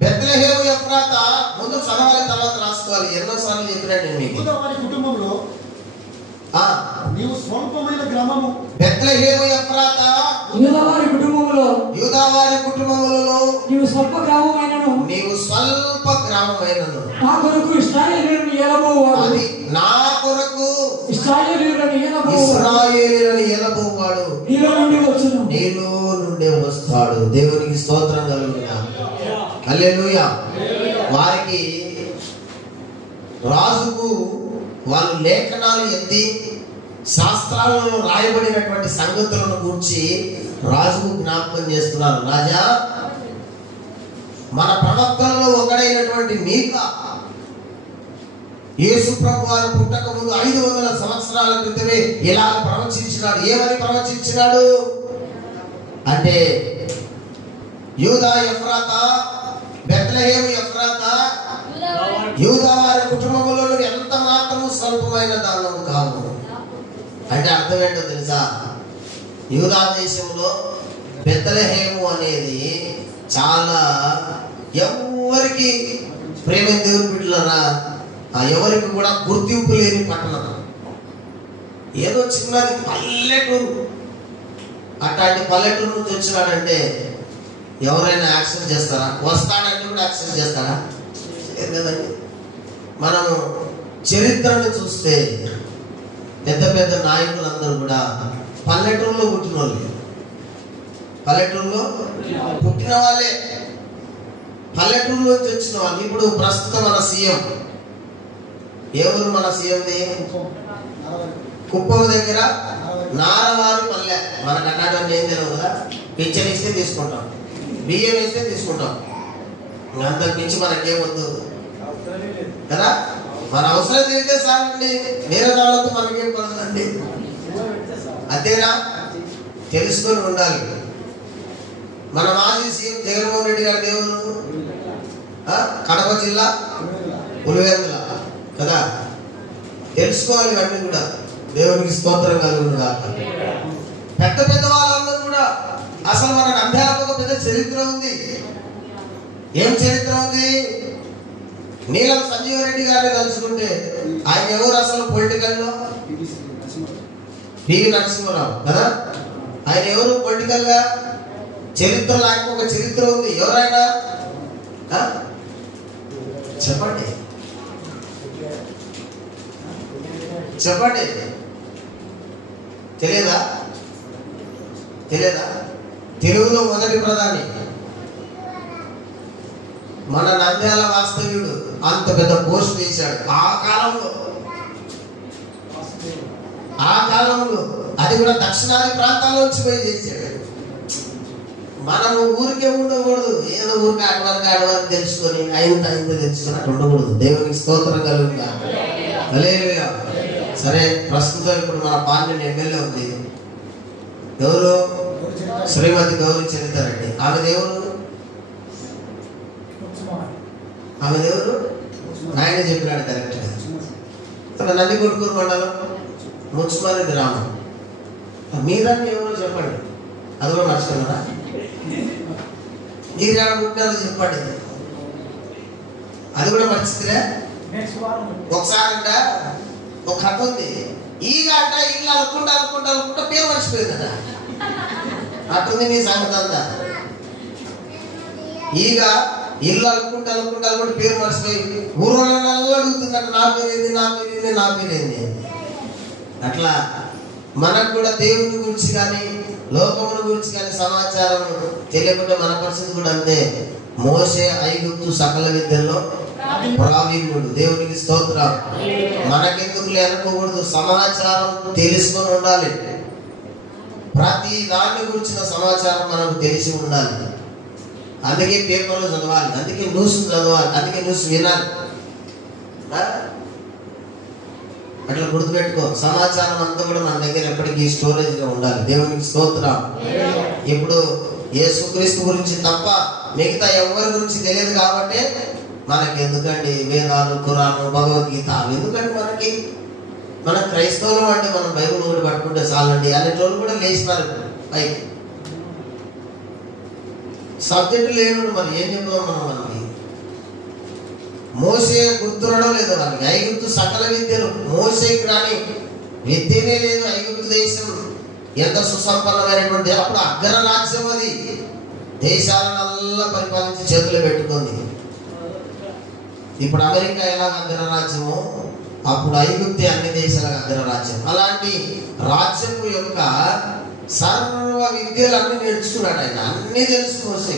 బెత్లెహేము ఎఫ్రాతా, ముందు చదవాలి తర్వాత రాసుకోవాలి. ఎన్నోసార్లు చెప్పినాను నేను మీకు. కుటుంబంలో నీవు స్వల్పమైన గ్రామము, బెత్లెహేము ఎఫ్రాతా, యూదావారి కుటుంబములో నీవు స్వల్ప గ్రామమైనను, నా కొరకు ఇశ్రాయేలీయులను ఏలబోవాడు, అది నా కొరకు ఇశ్రాయేలీయులను ఏలబోవాడు నీలో నుండి వచ్చును, నీలో నుండే వస్తాడు. దేవునికి స్తోత్రం కలుగును గాక. హల్లెలూయా. వారికి రాజుకు వాళ్ళు లేఖనాలు ఎత్తి శాస్త్రాలలో రాయబడినటువంటి సంగతులను గురించి రాజుకు జ్ఞాపకం చేస్తున్నారు. రాజా, మన ప్రవక్తలలో ఒకడైనటువంటి మీకా యేసు ప్రభు వారు పుట్టక ముందు 500 సంవత్సరాల క్రితమే ఇలా ప్రవచించినాడు. ఏమని ప్రవచించినాడు అంటే, యూదా ఎఫ్రాతా, బెత్లెహేము ఎఫ్రాతా, యూదా వారి కుటుంబంలో ఎంత మాత్రము స్వల్పమైన దానం కావు. అంటే అర్థం ఏంటో తెలుసా? యూదా దేశంలో బెత్లెహేము అనేది చాలా ఎవరికి, ప్రేమ దేవుని బిడ్డలారా, ఎవరికి కూడా గుర్తింపు లేని పట్టణం. ఏదో చిన్నది పల్లెటూరు. అట్లాంటి పల్లెటూరు నుంచి వచ్చినాడంటే ఎవరైనా యాక్సెప్ట్ చేస్తారా? వస్తాడంటే కూడా యాక్సెప్ట్ చేస్తారా? కదండి. మనము చరిత్రను చూస్తే పెద్ద పెద్ద నాయకులందరూ కూడా పల్లెటూరులో పుట్టిన వాళ్ళే, పల్లెటూరులో పుట్టిన వాళ్ళే, పల్లెటూరులోంచి వచ్చిన వాళ్ళు. ఇప్పుడు ప్రస్తుతం మన సీఎం ఎవరు? మన సీఎంది కుప్పం దగ్గర నారవారి పల్లె. మన కర్ణాటక ఏం తెలియదు కదా. పింఛన్ ఇస్తే తీసుకుంటాం, బియ్యం ఇస్తే తీసుకుంటాం, అంతకు మించి మనకేమొద్దు కదా. మన అవసరం తిరిగితే సారండి, వేరే దానితో మనకేం పడుతుందండి. అంతేనా? తెలుసుకొని ఉండాలి. మన మాజీ సీఎం జగన్మోహన్ రెడ్డి గారి దేవుడు కడప జిల్లా పులివెందుల కదా. తెలుసుకోవాలి ఇవన్నీ కూడా. దేవునికి స్తోత్రం కలుగును గాక. పెద్ద పెద్ద వాళ్ళందరూ కూడా అసలు మన నంద్యాలకు ఒక పెద్ద చరిత్ర ఉంది. ఏం చరిత్ర ఉంది? నీలం సంజీవరెడ్డి గారిని తలుచుకుంటే ఆయన ఎవరు అసలు పొలిటికల్లో? పివి నరసింహారావు కదా. ఆయన ఎవరు పొలిటికల్ గా? చరిత్రలో ఆయనకు ఒక చరిత్ర ఉంది. ఎవరైనా చెప్పండి, చెప్పండి. తెలియదా? తెలుగులో మొదటి ప్రధాని, మన నంద్యాల వాస్తవ్యుడు అంత పెద్ద పోస్ట్ చేశాడు ఆ కాలంలో. అది కూడా దక్షిణాది ప్రాంతాల్లోంచి పోయి చేశాడు. మనం ఊరికే ఉండకూడదు, ఏదో ఊరికి ఆడవారికి తెలుసుకొని అయింత తెలుసుకొని అట్లా ఉండకూడదు. దేవునికి స్తోత్రం కలుగుగా. హల్లెలూయా. సరే, ప్రస్తుతం ఇప్పుడు మన పార్లమెంట్ ఎమ్మెల్యే ఉంది. ఎవరు? శ్రీమతి గౌరీ చరితారెడ్డి. ఆమె దేవుడు ఆయన చెప్పినాడు కరెక్ట్ గా. నందికొట్కూరు మండలం ముచ్చుమారి గ్రామం. మీరన్నీ ఎవరో చెప్పండి, అది కూడా మర్చిపోయినా. మీరు ఎక్కడ పుట్టారో చెప్పండి, అది కూడా మర్చితే. ఒకసారి అంట ఒక కథ ఉంది. ఈగ అంట ఇల్లు అనుకుంటా పేరు మర్చిపోయిందట. అట్టుంది నీ సంగతి అంతా. ఈగ ఇల్లు అనుకుంటా పేరు మర్చిపోయి ఊళ్ళో అడుగుతుందట, నా పేరేంది. అట్లా మనకు కూడా దేవుని గురించి కానీ లోకముల గురించి కానీ సమాచారం తెలియకుండా మన పరిస్థితి కూడా అంతే. మోషే ఐగుప్తు సకల విద్యల్లో ప్రావీణ్యుడు. దేవునికి స్తోత్రం. మనకెందుకు అనుకోకూడదు, సమాచారం తెలుసుకొని ఉండాలి. ప్రతి దాని గురించిన సమాచారం మనకు తెలిసి ఉండాలి. అందుకే పేపర్లు చదవాలి, అందుకే న్యూస్ చదవాలి, అందుకే న్యూస్ వినాలి. అట్లా గుర్తుపెట్టుకో. సమాచారం అంతా కూడా మన దగ్గర ఎప్పటికీ స్టోరేజ్ గా ఉండాలి. దేవునికి స్తోత్రం. ఇప్పుడు యేసుక్రీస్తు గురించి తప్ప మిగతా ఎవరి గురించి తెలియదు కాబట్టి మనకి ఎందుకండి వేదాలు, ఖురాను, భగవద్గీత అవి ఎందుకండి మన క్రైస్తవులు అంటే మనం బైబిల్ కూడా పట్టుకుంటే చాలండి అనేటోళ్ళు కూడా లేచినారు పైకి. సబ్జెక్టు లేనుడు మరి ఏం చెప్తాం మనం? మనకి మోసే గుర్తుండడం లేదు. మనకి ఐగుప్తు సకల విద్యలు మోసేకి రాని విద్యనే లేదు. ఐగుప్తు దేశం ఎంత సుసంపన్నమైనటువంటి, అప్పుడు అగ్రరాజ్యం అది. దేశాలనల్లా పరిపాలించి చేతులు పెట్టుకుంది. ఇప్పుడు అమెరికా ఎలా అగ్రరాజ్యమో అప్పుడు ఐగుప్తే అన్ని దేశాలకు అగ్రరాజ్యం. అలాంటి రాజ్యం యొక్క సర్వ విద్యలు అన్ని నేర్చుకున్నాడు ఆయన. అన్ని తెలుసు మోసే.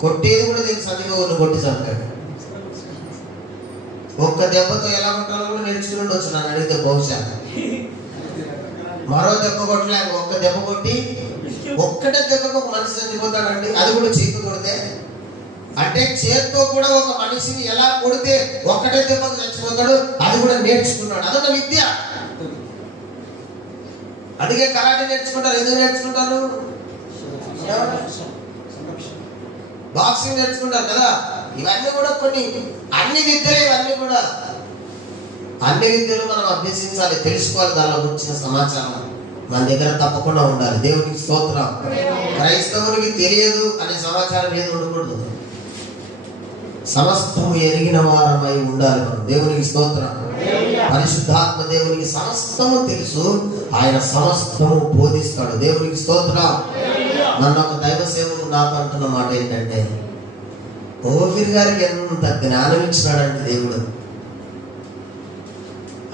కొట్టేది కూడా తెలుసు, అందుకే ఊరిని కొట్టి చంపాడు. ఒక్క దెబ్బతో ఎలా కొట్టాలో కూడా నేర్చుకుని ఉండొచ్చు నన్ను అడిగితే బహుశా. మరో దెబ్బ కొట్టలేక ఒక్క దెబ్బ కొట్టి ఒక్కటే దెబ్బకు ఒక మనిషి చనిపోతాడండి. అది కూడా చేతి కొడితే. అంటే చేతితో కూడా ఒక మనిషిని ఎలా కొడితే ఒక్కటే దెబ్బకు చచ్చిపోతాడు, అది కూడా నేర్చుకున్నాడు. అదొక విద్య. అందుకే కరాటే నేర్చుకుంటారు. ఎందుకు నేర్చుకుంటారు? బాక్సింగ్ నేర్చుకుంటారు కదా. ఇవన్నీ కూడా అన్ని విద్యలు, ఇవన్నీ కూడా అన్ని విద్యలు మనం అభ్యసించాలి, తెలుసుకోవాలి. దానిలో గురించిన సమాచారం మన దగ్గర తప్పకుండా ఉండాలి. దేవునికి స్తోత్రం. క్రైస్తవునికి తెలియదు అనే సమాచారం ఏది ఉండకూడదు. సమస్తము ఎరిగిన వారమై ఉండాలి మనం. దేవునికి స్తోత్రం. పరిశుద్ధాత్మ దేవునికి సమస్తము తెలుసు, ఆయన సమస్తము బోధిస్తాడు. దేవునికి స్తోత్రం. నన్ను ఒక దైవ సేవకు నాకు అంటున్న మాట ఏంటంటే, ఓఫీర్ గారికి ఎంత జ్ఞానం ఇచ్చినాడంటే దేవుడు.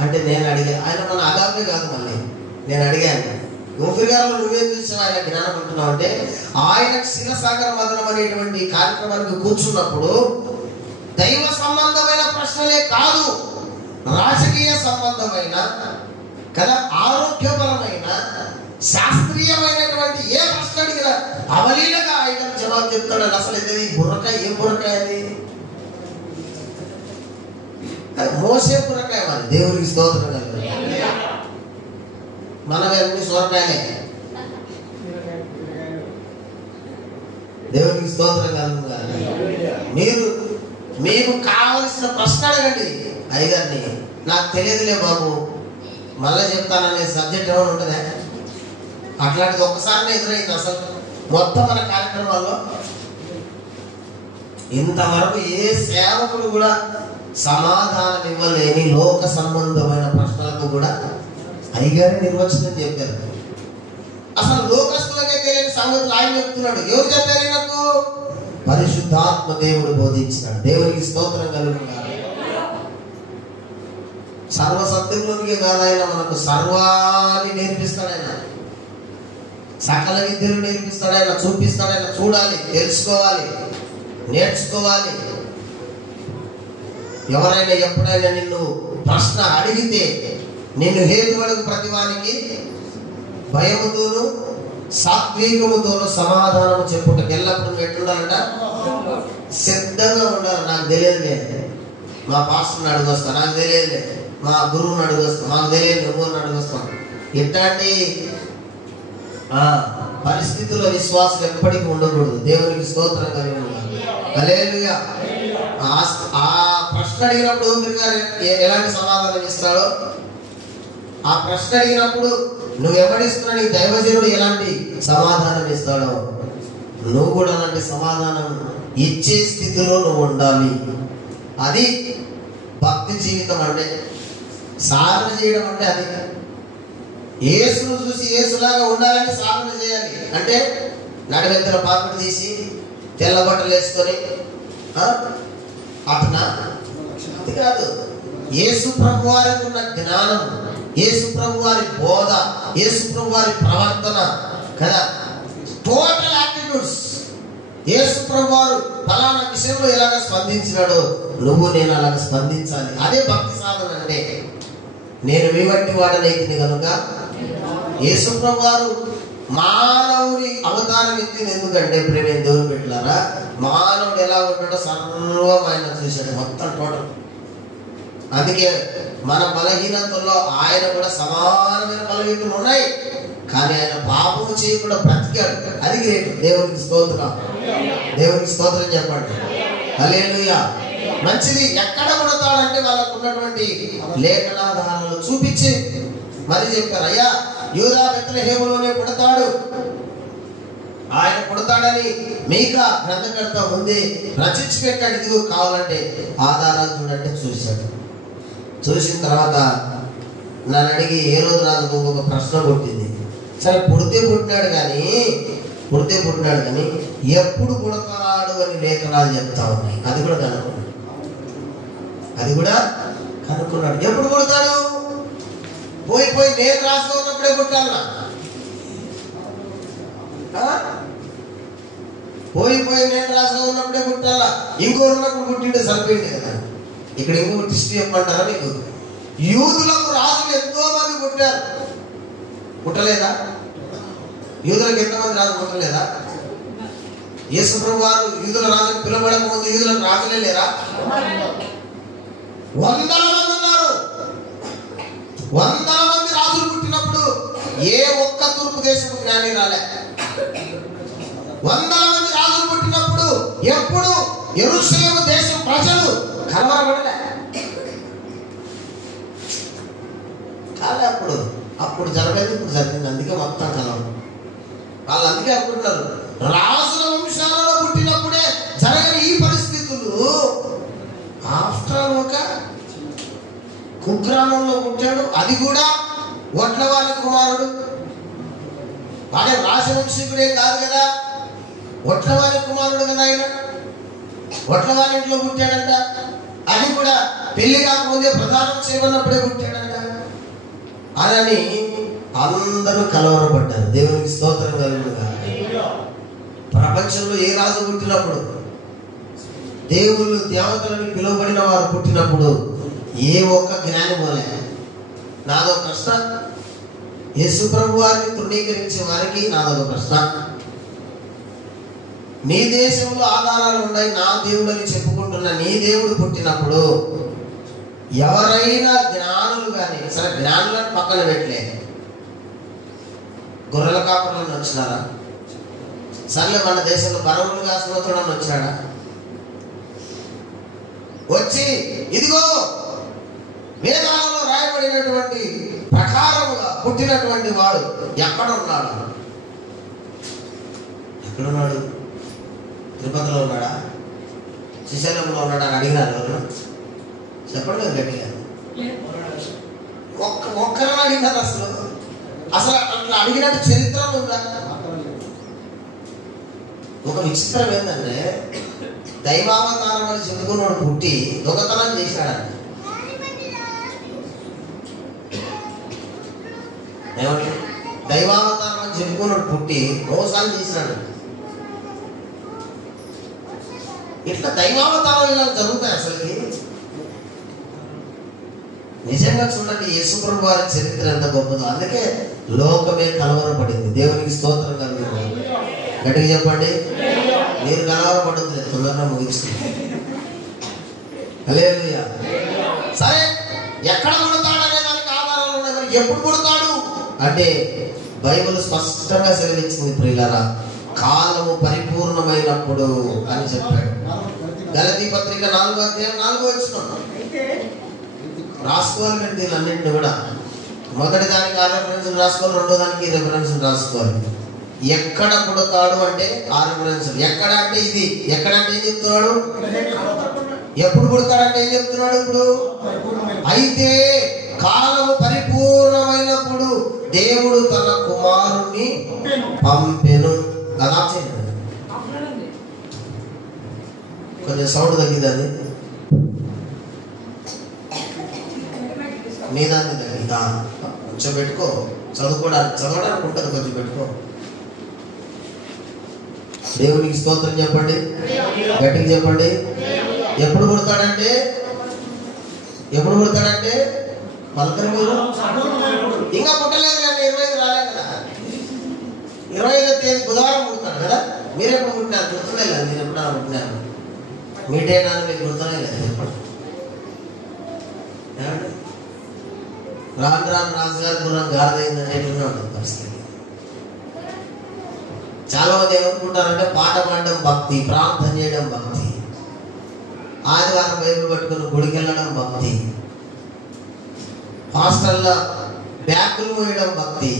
అంటే నేను అడిగా, ఆయన మన అగాపే కాదు, మళ్ళీ నేను అడిగాను, ఓఫీర్ గారు నువ్వేం చూసావు ఆయన జ్ఞానం అంటున్నావు అంటే, ఆయన శిలసాగర మదనం అనేటువంటి కార్యక్రమానికి కూర్చున్నప్పుడు దైవ సంబంధమైన ప్రశ్నలే కాదు, రాజకీయ సంబంధమైన కదా, ఆరోగ్యపరమైన శాస్త్రీయమైనటువంటి ఏ ప్రశ్న అడిగినా అవలీలగా ఆయన జవాబు చెప్తాడు. అసలు ఇది బుర్రకాయ, ఏం బుర్రకాయ అది? మోసే బుర్రకాయ మరి. దేవునికి స్తోత్రం కలుగుతుంది. మనం అన్ని సొరకాయలే. దేవునికి స్తోత్రం కలుగుతుంది. మీకు కావలసిన ప్రశ్న అడగండి అయ్యగారిని. నాకు తెలియదులే బాబు, మళ్ళీ చెప్తాననే సబ్జెక్ట్ ఏమైనా ఉంటుందా? అట్లాంటిది ఒక్కసారి ఎదురైంది. అసలు మొత్తం మన కార్యక్రమాల్లో ఇంతవరకు ఏ సేవకుడు కూడా సమాధానం ఇవ్వలేని లోక సంబంధమైన ప్రశ్నలకు కూడా అయ్యగారి నిర్వచనం చెప్పారు. అసలు లోకస్తులకే తెలియని సంగతులు ఆయన చెప్తున్నాడు. ఎవరు చెప్పారు నాకు? పరిశుద్ధాత్మ దేవుడు బోధించినాడు. దేవునికి స్తోత్రం కలుగుతుంది. సర్వసత్యంలోనికే కాదు, ఆయన మనకు సర్వాన్ని నేర్పిస్తాడు. ఆయన సకల విద్యలు నేర్పిస్తాడు ఆయన, చూపిస్తాడు ఆయన. చూడాలి, తెలుసుకోవాలి, నేర్చుకోవాలి. ఎవరైనా ఎప్పుడైనా నిన్ను ప్రశ్న అడిగితే నిన్ను హేతువులకు ప్రతివానికి భయముతోను సాత్వికముతోను సమాధానం చెప్పుటకు ఎల్లప్పుడు నువ్వు ఎట్లుండాలంట? సిద్ధంగా ఉండాలి. నాకు తెలియదులే, మా పాస్టర్ని అడుగొస్తా, నాకు తెలియదులే, మా గురువుని అడుగొస్తా, మాకు తెలియదు, నువ్వుని అడుగొస్తాం. ఇట్లాంటి పరిస్థితుల్లో విశ్వాసం ఎప్పటికీ ఉండకూడదు. దేవునికి స్తోత్రం కలిగి ఉండాలి. హల్లెలూయా. ఆ ప్రశ్న అడిగినప్పుడు మీరు ఎలాంటి సమాధానం ఇస్తాడో, ఆ ప్రశ్న అడిగినప్పుడు నువ్వు ఎవరిస్తున్నా నీ దైవజనుడు ఎలాంటి సమాధానం ఇస్తాడో నువ్వు కూడా అలాంటి సమాధానం ఇచ్చే స్థితిలో నువ్వు ఉండాలి. అది భక్తి జీవితం అంటే. సాధన చేయడం అంటే అది. యేసును చూసి యేసులాగా ఉండాలని సాధన చేయాలి. అంటే నడివెత్తల పాపడు తీసి తెల్ల బట్టలు వేసుకొని అతనా? అది కాదు. యేసు ప్రభు వారికి ఉన్న జ్ఞానం, యేసు ప్రభు వారి బోధ, యేసు ప్రభు వారి ప్రవర్తన కదా, టోటల్ యాటిట్యూడ్స్. యేసు ప్రభు వారు ఫలానా విషయంలో ఎలాగ స్పందించినాడో నువ్వు నేను అలాగ స్పందించాలి. అదే భక్తి సాధన అంటే. నేను మీ వంటి వాడనైతుంది కనుక యేసు ప్రభు వారు మానవుని అవతారం ఎత్తింది. ఎందుకంటే ప్రేమ దేవుని పెట్టారా, మానవుడు ఎలా ఉంటాడో సర్వం ఆయన చూశాడు, మొత్తం టోటల్. అందుకే మన బలహీనతల్లో ఆయన కూడా సమానమైన బలహీనతలు ఉన్నాయి, కానీ ఆయన పాపము చేయకుండా బ్రతికాడు. అది గ్రేట్. దేవునికి స్తోత్రం, దేవునికి స్తోత్రం చెప్పండి. హల్లెలూయా. మంచిది. ఎక్కడ పుడతాడంటే వాళ్ళకు ఉన్నటువంటి లేఖనాధారాలు చూపించి మరి చెప్పారు, అయ్యా యూదా బెత్లెహేములోనే పుడతాడు, ఆయన పుడతాడని మీకా గ్రంథకర్త ముందే రచించి పెట్టాడు. ఇదిగో కావాలంటే ఆధారాలు చూడంటే చూశాడు. చూసిన తర్వాత నన్ను అడిగి ఏ రోజు నాకు ఒక ప్రశ్న పుట్టింది. సరే పుడితే పుట్టినాడు కానీ ఎప్పుడు పుడతాడు అని లేఖనాలు చెప్తా ఉన్నాయి. అది కూడా కనుక్కున్నాడు. ఎప్పుడు పుడతాడు? పోయి నేను రాస్తూ ఉన్నప్పుడే పుట్టాలనా? పోయి నేను రాస్తూ ఉన్నప్పుడే పుట్టాలా? ఇంకో ఉన్నప్పుడు పుట్టింటే సరిపోయింది కదా. ఇక్కడ ఇంకొక ట్విస్ట్ చెప్పమంటారా మీకు? యూదులకు రాజులు ఎంతో మంది పుట్టారు, పుట్టలేదా? యూదులకు ఎంతమంది రాజు పుట్టలేదా? యేసు ప్రభు వారు యూదుల రాజులు పిలవడం ముందు యూదులకు రాజులే లేరా? వందల మంది ఉన్నారు. వందల మంది రాజులు పుట్టినప్పుడు ఏ ఒక్క తూర్పు దేశపు జ్ఞాని రాలే. వందల మంది రాజులు పుట్టినప్పుడు ఎప్పుడు యెరూషలేము దేశం ప్రజలు కలవరపడలే కాలే. అప్పుడు జరగలేదు, ఇప్పుడు జరిగింది. అందుకే మొత్తం కలవరం. వాళ్ళు అందుకే అనుకుంటున్నారు రాజుల వంశాలలో పుట్టినప్పుడే జరగని ఈ పరిస్థితులు. ఆఫ్టర్ ఒక కుగ్రామంలో పుట్టాడు, అది కూడా ఒట్లవారి కుమారుడు. వాడే రాజవంశీకుడే కాదు కదా, ఒట్లవారి కుమారుడు కదా ఆయన. ఒట్లవారి ఇంట్లో పుట్టాడంట. అది కూడా పెళ్లి కాకముందే ప్రధానం చేయమన్నప్పుడే పుట్టాడంట. అని అందరూ కలవరపడ్డారు. దేవునికి స్తోత్రం కలుగునుగా. ప్రపంచంలో ఏ రాజు పుట్టినప్పుడు, దేవుళ్ళు దేవతలను పిలువబడిన వారు పుట్టినప్పుడు ఏ ఒక్క జ్ఞాని పోలే. నాదో ప్రశ్న, యేసు ప్రభు వారిని తృణీకరించే వారికి నాదొక ప్రశ్న. నీ దేశంలో ఆధారాలు ఉన్నాయి, నా దేవుడని చెప్పుకుంటున్న నీ దేవుడు పుట్టినప్పుడు ఎవరైనా జ్ఞానులు కానీ, సరే జ్ఞానులను పక్కన పెట్టలే, గొర్రెల కాపులను వచ్చినారా? సర్లే మన దేశంలో బరవులు కాసుకుని వచ్చాడా? వచ్చి ఇదిగో వేదాలలో రాయబడినటువంటి ప్రకారముగా పుట్టినటువంటి వాడు ఎక్కడున్నాడు? తిరుపతిలో ఉన్నాడా? శ్రీశైలంలో ఉన్నాడా అని అడిగినారు ఎవరు? చెప్పండి గట్టిగా. ఒక్కరిని అడిగినారు. అసలు అట్లా అడిగినట్టు చరిత్ర ఉందా? ఒక విచిత్రం ఏంటంటే దైవావతారం అని చెప్పుకున్నాడు పుట్టి దొంగతనం చేశాడంట. ఏమంటే దైవావతారం అని చెప్పుకున్నాడు, పుట్టి మోసాలు చేసినాడు. ఇట్లా దైవావతారాలు ఇలా జరుగుతాయి. అసలుకి నిజంగా చూడండి, యేసుప్రభు వారి చరిత్ర ఎంత గొప్పదో. అందుకే లోకమే కలవరపడింది. దేవునికి స్తోత్రం కలుగుతుంది. గట్టిగా చెప్పండి. మీరు కలవరపడద్దు, తొందరగా ముగిస్తుంది. హల్లెలూయా. సరే, ఎక్కడ పుడతాడు అనే దానికి ఆధారాలు ఉన్నాయి. మరి ఎప్పుడు పుడతాడు అంటే బైబిల్ స్పష్టంగా సెలవిచ్చింది ప్రియులారా, కాలము పరిపూర్ణమైనప్పుడు అని చెప్పాడు. గలతీ పత్రిక 4వ అధ్యాయం 4వ వచనం రాసుకోవాలి. మీరు దీనిలన్నింటినీ కూడా మొదటి దానికి ఆ రెఫరెన్స్ రాసుకోవాలి, రెండో దానికి ఈ రెఫరెన్స్ రాసుకోవాలి. ఎక్కడ పుడతాడు అంటే ఆ రెఫరెన్స్, ఎక్కడ అంటే ఇది, ఎక్కడ అంటే ఏం చెప్తున్నాడు, ఎప్పుడు పుడతాడంటే ఏం చెప్తున్నాడు. ఇప్పుడు అయితే కాలము పరిపూర్ణమైనప్పుడు దేవుడు తన కుమారుణ్ణి పంపెను. అలా చేయండి, కొంచెం సౌండ్ తగ్గింది. నీ దాన్ని తగ్గిందా? కొంచెం పెట్టుకో, చదవడానికి ఉంటుంది, కొంచెం పెట్టుకో. దేవునికి స్తోత్రం చెప్పండి, గట్టిగా చెప్పండి. ఎప్పుడు పుడతాడంటే పలకరి మీరు ఇంకా పుట్టలేదు కానీ 25 రాలే కదా. 25వ తేదీ బుధవారం పుడతాడు కదా. మీరు ఎప్పుడు పుట్టినారు? గుర్తులే లేదు. మీరు ఎప్పుడైనా పుట్టినారు? మీ డేట్ అని మీకు గుర్తులే లేదు. ఎప్పుడు రాను రాను రాజుగారి గుర్రం గారదైందని ఎట్లున్నా ఉంటుంది పరిస్థితి. చాలా మంది ఏమనుకుంటారంటే పాట పాడడం భక్తి, ప్రార్థన చేయడం భక్తి, ఆదివారం బైబిల్ పట్టుకుని గుడికి వెళ్ళడం భక్తి, హాస్టల్లో బ్యాగులు మోయడం భక్తి,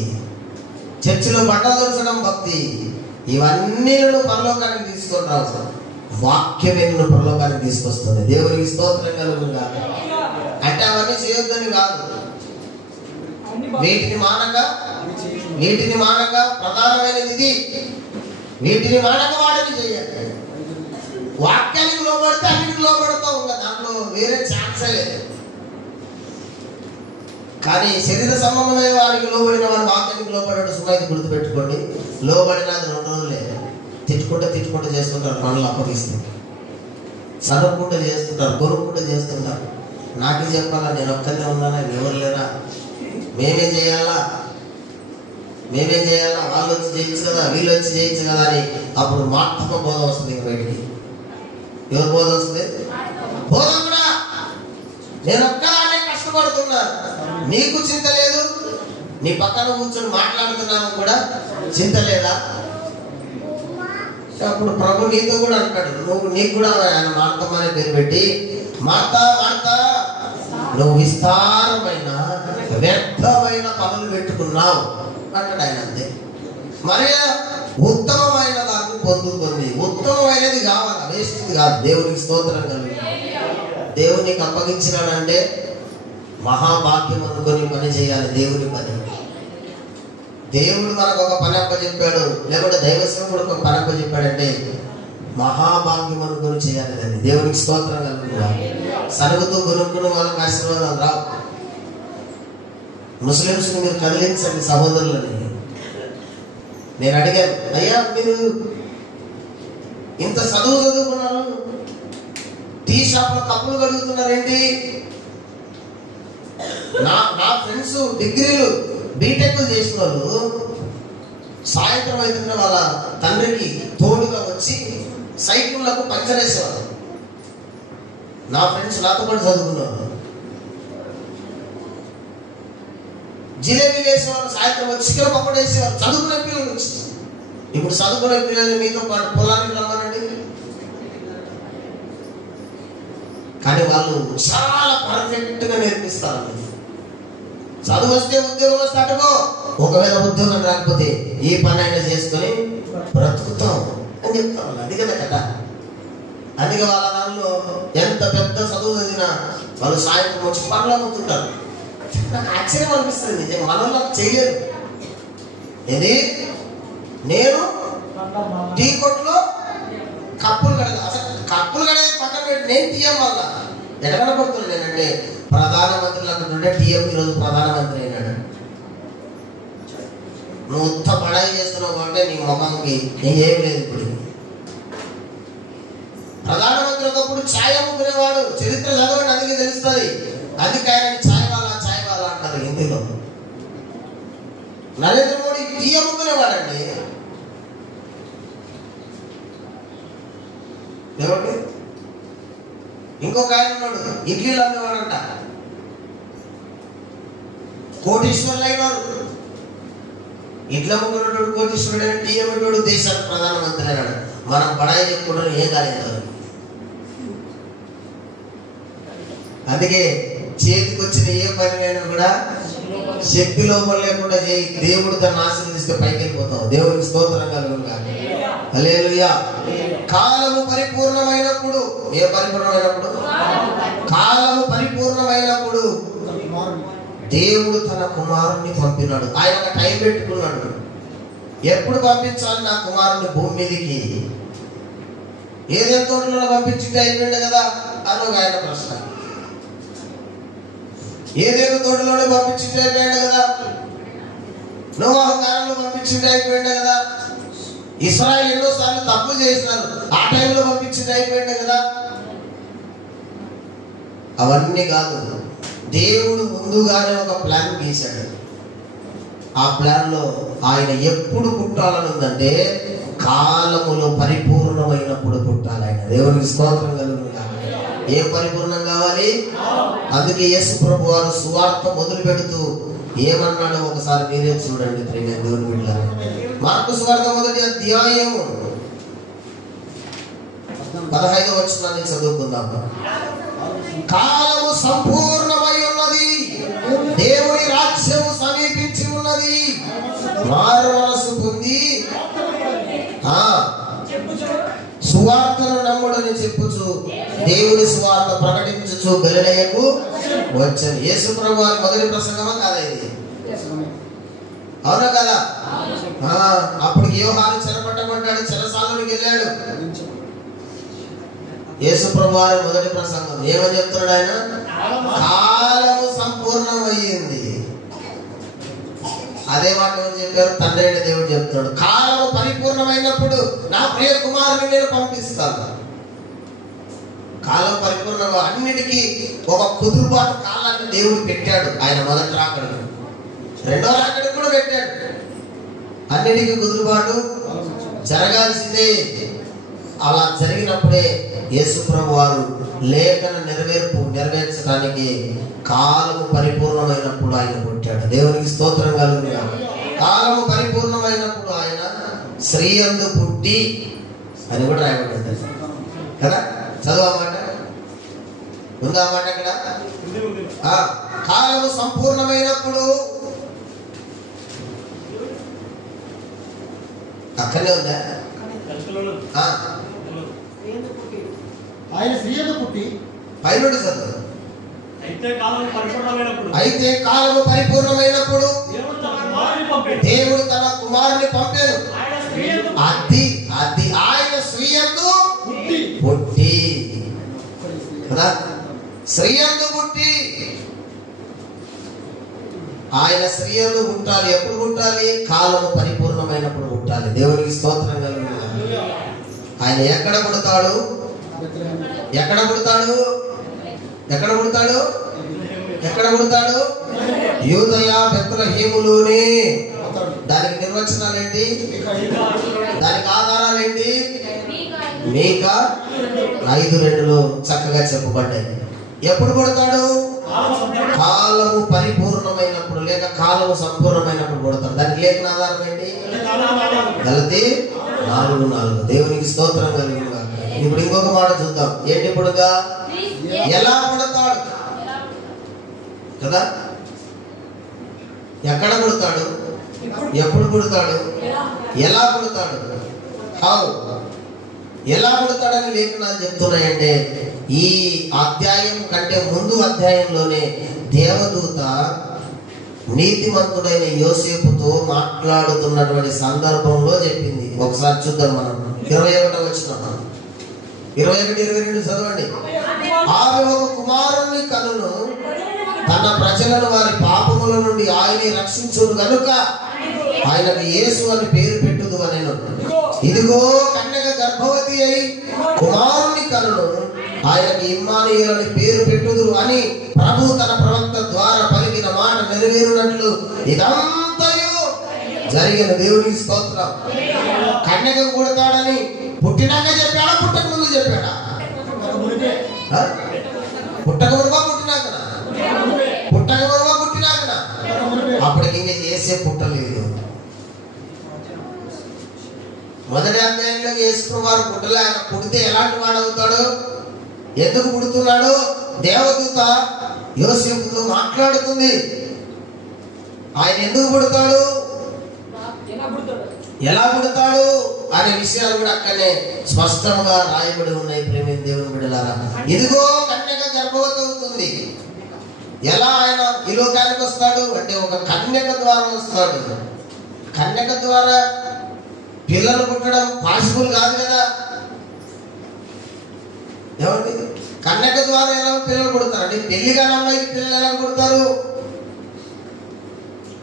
చర్చిలో బట్టలు దొరచడం భక్తి. ఇవన్నీ పరలోకానికి తీసుకొని రావు. వాక్యమే నిన్ను పరలోకానికి తీసుకొస్తుంది. దేవునికి స్తోత్రం కలుగుగా. అంటే అవన్నీ చేయొద్దని కాదు, వీటిని మానక ప్రధానమైనది ఇది. వీటిని మానక వాటిని చేయాలి. వాక్యానికి లోబడితే అన్నిటికి లోబడతావు, ఇంకా దాంట్లో వేరే ఛాన్సే లేదు. కానీ శరీర సంబంధమైన వారికి లోబడిన వారు వాక్యానికి లోబడడం సుమైతే గుర్తుపెట్టుకోండి. లోబడినది 2 రోజులే. తిట్టుకుంటూ చేస్తుంటారు, పనులు అప్పగిస్తారు, చదువుకుంటూ చేస్తుంటారు, కొనుక్కుంటూ చేస్తుంటారు. నాకే చెప్పాలా, నేను ఒక్కనే ఉన్నానా, ఎవరు లేరా, మేమే చేయాలా, వాళ్ళు వచ్చి చేయొచ్చు కదా, వీళ్ళు వచ్చి చేయొచ్చు కదా అని అప్పుడు మాత్రమే బోధ వస్తుంది. ఇంక బయటికి ఎవరు బోధ వస్తుంది? బోధ కూడా నేను ఒక్కదానే కష్టపడుతున్నాను, నీకు చింత లేదు, నీ పక్కన కూర్చొని మాట్లాడుతున్నాను కూడా చింత లేదా? అప్పుడు ప్రభు నీతో కూడా అంటాడు, నీకు కూడా ఆయన మార్తమ్మ అనే పేరు పెట్టి, మార్తా నువ్వు విస్తారమైన వ్యర్థమైన పనులు పెట్టుకున్నావు అంటాడు ఆయన. అంతే. మరి ఉత్తమమైన దాన్ని పొందుకుంది. ఉత్తమమైనది కావాలి, వేస్ట్ది కాదు. దేవునికి స్తోత్రం కలుగు. దేవునికి అప్పగించినాడంటే మహాభాగ్యం అనుకొని పని చేయాలి. దేవుని పని, దేవుడు మనకు ఒక పని అప్పచెప్పాడు, లేకుంటే దైవసేవకుడు ఒక పని అప్పచెప్పాడంటే మహాభాగ్యం అనుకొని చేయాలి దాన్ని. దేవునికి స్తోత్రం కలుగుతుందా. సరుగుతూ గురుకుని వాళ్ళకి ఆశీర్వాదాలు రావు. ముస్లిమ్స్ని మీరు కదిలించండి సహోదరులని. నేను అడిగాను, అయ్యా మీరు ఇంత చదువుకున్నారు, టీ షాప్లో కప్పులు కడుగుతున్నారేంటి? నా ఫ్రెండ్స్ డిగ్రీలు బీటెక్ చేసిన వాళ్ళు సాయంత్రం అయితే వాళ్ళ తండ్రికి తోడుగా వచ్చి సైకిళ్లకు పంచర్ వేసేవాళ్ళు. నా ఫ్రెండ్స్ నాతో పాటు చదువుకున్నారు. జిలేబీ వేసేవాళ్ళు, సాయంత్రం వచ్చి చికెన్ పప్పడి వేసేవాళ్ళు. చదువుకునే పిల్లలు వచ్చి, ఇప్పుడు చదువుకునే పిల్లలు మీతో పాటు పొలానికి రమ్మనండి. కానీ వాళ్ళు చాలా పర్ఫెక్ట్ గా నేర్పిస్తారు. చదువు వస్తే ఉద్యోగం వస్తే అటుకో, ఒకవేళ ఉద్యోగం రాకపోతే ఈ పని అయినా చేసుకొని బ్రతుకుతాం అని చెప్తాం. అది కదా కదా. అందుకే వాళ్ళ దానిలో ఎంత పెద్ద చదువు చదివినా వాళ్ళు సాయంత్రం వచ్చి పనులు అమ్ముతుంటారు. నాకు ఆశ్చర్యం అనిపిస్తుంది, నిజంగా మనలో చేయలేదు. ఇది నేను టీ కొట్లో కప్పులు కడగా, అసలు కప్పులు కడేది పక్కన పెట్టి నేను టీఎం వల్ల ఎక్కడ పడుతున్నాను. నేనంటే ప్రధానమంత్రులు అంటుంటే టీఎం ఈరోజు ప్రధానమంత్రి అయినాడు. నువ్వు ఉత్త పడాయి చేస్తున్నావు అంటే నీ ముఖంకి ఏం లేదు. ఇప్పుడు ప్రధానమంత్రి ఒకప్పుడు ఛాయ్ అమ్ముకునేవాడు, చరిత్ర చదవండి, అందుకే తెలుస్తుంది. అందుకే ఆయన ఛాయ్ వాళ్ళ అంటారు హిందీలో. నరేంద్ర మోడీ టీ అమ్ముకునేవాడండి. ఎవరు? ఇంకొక ఆయన ఉన్నాడు, ఇడ్లీలు అమ్మేవాడంట. కోటీశ్వరులు అయినాడు. ఇడ్లు అమ్ముకునేవాడు కోటీశ్వరుడు, టీ అమ్మేవాడు దేశానికి ప్రధానమంత్రి అయినాడు. మనం పడాయి చెప్పుకుంటాం, ఏం కాలేదు. అందుకే చేతికి వచ్చిన ఏ పనినైనా కూడా శక్తి లోపం లేకుండా చేయి. దేవుడు తన ఆశీర్వదిస్తే పైకి వెళ్ళిపోతాం. దేవునికి స్తోత్రం కలుగునుగా. హల్లెలూయా. కాలము పరిపూర్ణమైనప్పుడు, ఏ పరిపూర్ణమైనప్పుడు? కాలము పరిపూర్ణమైనప్పుడు దేవుడు తన కుమారుణ్ణి పంపినాడు. ఆయన ఒక టైం పెట్టుకున్నాడు. ఎప్పుడు పంపించాలి నా కుమారుని భూమి మీదకి? ఏదేం తోటలో పంపించింది అయిపోయింది కదా అని ఒక ఆయన ప్రశ్న. ఏదేదో తోటలోనే పంపించింది అయిపోయాడు కదా, నోవాహు కాలంలో పంపించింది అయిపోయింది కదా, ఇశ్రాయేలు ఎన్నోసార్లు తప్పు చేసినారు, ఆ టైంలో పంపించింది అయిపోయింది కదా. అవన్నీ కాదు, దేవుడు ముందుగానే ఒక ప్లాన్ గీశాడు. ఆ ప్లాన్ లో ఆయన ఎప్పుడు పుట్టాలని ఉందంటే కాలములో పరిపూర్ణమైనప్పుడు పుట్టాలి ఆయన. దేవునికి స్తోత్రం కలుగునుగా. ఏం పరిపూర్ణం కావాలి? అందుకే యేసు ప్రభు వారు సువార్త మొదలు పెడుతూ ఏమన్నాడో ఒకసారి మీరే చూడండి. దేవుని బిడ్డలారా, మార్కు సువార్త మొదటి అధ్యాయము 15వ వచనాన్ని చదువుకుందాం. కాలము సంపూర్ణమై ఉన్నది, దేవుని రాజ్యము సమీపించి ఉన్నది, మారు మనసు పొంది సువార్తను నమ్ముడని చెప్పుచు దేవుని సువార్త ప్రకటించుచు గలిలయకు వచ్చాను. యేసు ప్రభు వారి మొదటి ప్రసంగమా కాదా ఇది? అవునా కదా? అప్పుడు యోహాను చెరపట్టబడ్డాడు, చెరసాలలోకి వెళ్ళాడు. యేసు ప్రభు వారి మొదటి ప్రసంగం ఏమని చెప్తున్నాడు ఆయన? కాలము సంపూర్ణమయ్యింది. అదే మాట చెప్పారు తండ్రి అయిన దేవుడు చెప్తున్నాడు. కాలము పరిపూర్ణమైనప్పుడు నా ప్రియ కుమారుని నేను పంపిస్తాను. కాలం పరిపూర్ణంగా అన్నిటికీ ఒక కుదురుబాటు కాలాన్ని దేవుడు పెట్టాడు. ఆయన మొదటి రాకడకు, రెండో రాకడకు కూడా పెట్టాడు. అన్నిటికీ కుదురుబాటు జరగాల్సిందే. అలా జరిగినప్పుడే యేసు ప్రభు వారు లేఖన నెరవేర్చడానికి కాలము పరిపూర్ణమైనప్పుడు ఆయన పుట్టాడు. దేవునికి స్తోత్రం కలుగునుగా. కాలము పరిపూర్ణమైనప్పుడు ఆయన స్త్రీ యందు పుట్టి అని కూడా రాయబడింది కదా. చదవమాట ఉందా మాట అక్కడ? కాలము సంపూర్ణమైనప్పుడు అక్కడే ఉందా? ఆయన స్త్రీ యందు పుట్టి పైనుండి చదువు. అయితే కాలము పరిపూర్ణమైనప్పుడు దేవుడు తన కుమారుని పంపాడు. అది ఆయన స్త్రీ యందు పుట్టి కదా. స్త్రీ యందు పుట్టి ఆయన స్త్రీ యందు పుట్టాలి. ఎప్పుడు పుట్టాలి? కాలము పరిపూర్ణమైనప్పుడు పుట్టాలి. దేవునికి స్తోత్రం కలుగునుగా. ఆయన ఎక్కడ పుడతాడు? ఎక్కడ పుడతాడు? ఎక్కడ పుడతాడు? ఎక్కడ పుడతాడు? యూదయ బెత్లెహేములోనే. దానికి నిర్వచనాలు ఏంటి? దానికి ఆధారాలు ఏంటి? మీకా 5:2లో చక్కగా చెప్పబడ్డాయి. ఎప్పుడు పుడతాడు? కాలము పరిపూర్ణమైనప్పుడు లేక కాలము సంపూర్ణమైనప్పుడు పుడతాడు. దానికి లేఖన ఆధారం ఏంటి? గలతీ 4:4. దేవునికి స్తోత్రం కలుగునుగా. ఇప్పుడు ఇంకొక మాట చూద్దాం. ఏంటి ఇప్పుడుగా? ఎలా పుడతాడు కదా. ఎక్కడ పుడతాడు? ఎప్పుడు పుడతాడు? ఎలా పుడతాడు? హౌ ఎలా పుడతాడని లేఖనాలు చెప్తున్నాయంటే ఈ అధ్యాయం కంటే ముందు అధ్యాయంలోనే దేవదూత నీతిమంతుడైన యోసేపుతో మాట్లాడుతున్నటువంటి సందర్భంలో చెప్పింది. ఒకసారి చూద్దాం మనం. 21వ వచనం, 21-22 చదవండి. ఆమె ఒక కుమారుణ్ణి కనును, తన ప్రజలను వారి పాపముల నుండి ఆయనే రక్షించును గనుక ఆయనకు యేసు అని పేరు పెట్టుదు అనెను. ఇదిగో కన్యక గర్భవతి అయి కుమారుని కనును, ఆయనకు ఇమ్మానుయేలు అని పేరు పెట్టుదు అని ప్రభు తన ప్రవక్త ద్వారా పలికిన మాట నెరవేరునట్లు ఇదంతయు జరిగిన. దేవునికి స్తోత్రం. కన్యకకు పుడతాడని పుట్టినాక చెప్పాడా, పుట్టక ముందు చెప్పాడా? పుట్టక మునుగా పుట్టినాకనా? పుట్టక మునుగా పుట్టినాకనా? అప్పటికి ఇంకా చేసే పుట్టలేదు. మొదటి అధ్యాయంలో యేసు వారు పుట్టలే. ఆయన పుడితే ఎలాంటి వాడు అవుతాడు? ఎందుకు పుడుతున్నాడు? దేవదూత యోసేపుతో మాట్లాడుతుంది. ఆయన ఎందుకు పుడతాడు, ఎలా పుడతాడు అనే విషయాలు కూడా అక్కడే స్పష్టంగా రాయబడి ఉన్నాయి. ప్రేమ దేవుని బిడ్డలారా, ఇదిగో కన్యక గర్భవతి అవుతుంది. ఎలా ఆయన ఈ లోకానికి వస్తాడు అంటే ఒక కన్యక ద్వారా వస్తాడు. కన్యక ద్వారా పిల్లలు పుట్టడం పాసిబుల్ కాదు కదా. ఏమండి, కన్యక ద్వారా ఎలా పిల్లలు పుడతారండి? పెళ్లిగాని అమ్మాయికి పిల్లలు ఎలా పుడతారు?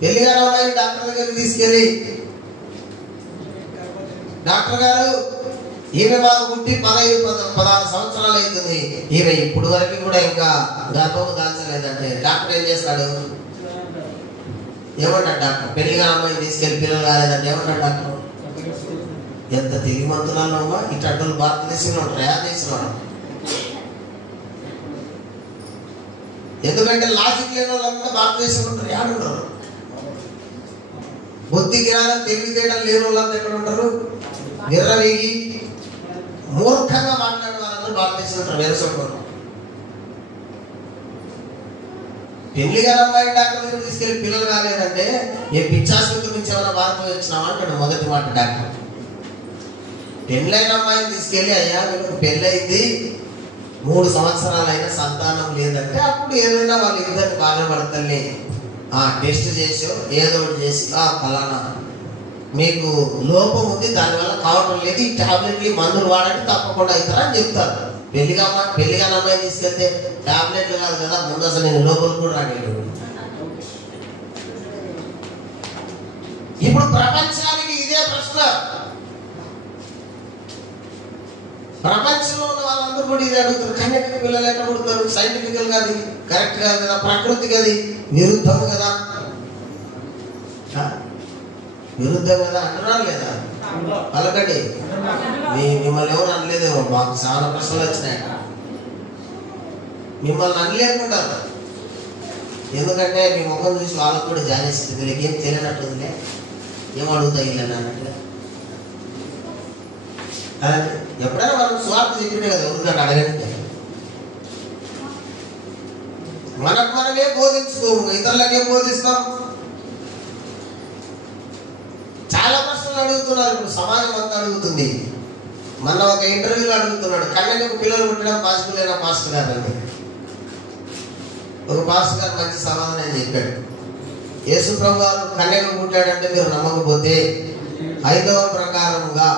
పెళ్లిగాని అమ్మాయిని డాక్టర్ దగ్గరికి తీసుకెళ్ళి, డాక్టర్ గారు ఈమె మాకు పుట్టి 15-16 సంవత్సరాలు అవుతుంది, ఈమె ఇప్పుడు వరకు కూడా ఇంకా గర్భము దాల్చలేదంటే డాక్టర్ ఏం చేస్తాడు? ఏమంటాడు డాక్టర్? పెళ్లిగా అమ్మాయిని తీసుకెళ్లి పిల్లలు కాలేదంటే ఏమంటాడు డాక్టర్? ఎంత తెలివిమంతురాలమ్మా, ఇటు అడ్డలు భారతదేశంలో ఉంటారు, ఆ దేశంలో. ఎందుకంటే లాజిక్ లేని వాళ్ళంతా భారతదేశంలో ఉంటారు, ఏడుంటారు. బుద్ధి జ్ఞానం తెలివితేటలు లేని వాళ్ళంతా ఎక్కడ ఉంటారు? విర్రవీగి మూర్ఖంగా మాట్లాడే వాళ్ళందరూ భారతదేశంలో ఉంటారు, వెరసొక్కరు. పెళ్లిగా అమ్మాయి డాక్టర్ దగ్గర తీసుకెళ్లి పిల్లలు కాలేదంటే ఏ పిచ్చాసుపత్రి నుంచి ఏమైనా భారతదేశం వచ్చినావా అంటాడు మొదటి మాట డాక్టర్. పెళ్ళైన అమ్మాయిని తీసుకెళ్ళి, అయ్యా వీళ్ళకి పెళ్ళయింది 3 సంవత్సరాలైనా సంతానం లేదంటే అప్పుడు ఏదైనా వాళ్ళు ఇద్దరిని బాధపడతాన్ని టెస్ట్ చేసో ఏదో ఒకటి చేసి ఫలానా మీకు లోపం ఉంది, దానివల్ల కావడం లేదు, ఈ టాబ్లెట్లు మందులు వాడండి తప్పకుండా అవుతారా అని చెప్తారు. పెళ్లిగా అమ్మాయి తీసుకెళ్తే టాబ్లెట్లు కాదు కదా, ముందు అసలు నేను లోపల కూడా రానిడు. ఇప్పుడు ప్రపంచానికి ఇదే ప్రశ్న. ప్రపంచంలో ఉన్న వాళ్ళందరూ కూడా ఇది అడుగుతారు, కన్యక పిల్లలు ఎక్కడ పుడతారు? సైంటిఫికల్ గా అది కరెక్ట్ కాదు కదా, ప్రకృతికి అది విరుద్ధం కదా, విరుద్ధం కదా అంటున్నారు లేదా? పలకండి. మిమ్మల్ని ఎవరు అనలేదేమో, మాకు చాలా ప్రశ్నలు వచ్చినాయి. మిమ్మల్ని అనలేకుంటారు, ఎందుకంటే మీ ముఖం చూసి వాళ్ళకు కూడా జాలేస్తుంది. వీళ్ళకి ఏం తెలియనట్టుందిలే, ఏం అడుగుతాయి ఇలా అన్నట్టుగా. అలాగే ఎప్పుడైనా మనం స్వార్థ చెప్పినే కదా ఎవరికైనా అడగండి. మనకు మనమే బోధించుకోము, ఇతరులకేం బోధిస్తాం? చాలా ప్రశ్నలు అడుగుతున్నారు ఇప్పుడు, సమాజం అంతా అడుగుతుంది. మన ఒక ఇంటర్వ్యూలో అడుగుతున్నాడు, కన్యకకు పిల్లలు పుట్టడం పాసిబుల్ అయినా పాస్టర్ గారు అని. ఒక పాస్టర్ గారు మంచి సమాధానం చెప్పాడు. యేసు ప్రభు గారు కన్యకకు పుట్టాడంటే మీరు నమ్మకపోతే ఐదవ ప్రకారంగా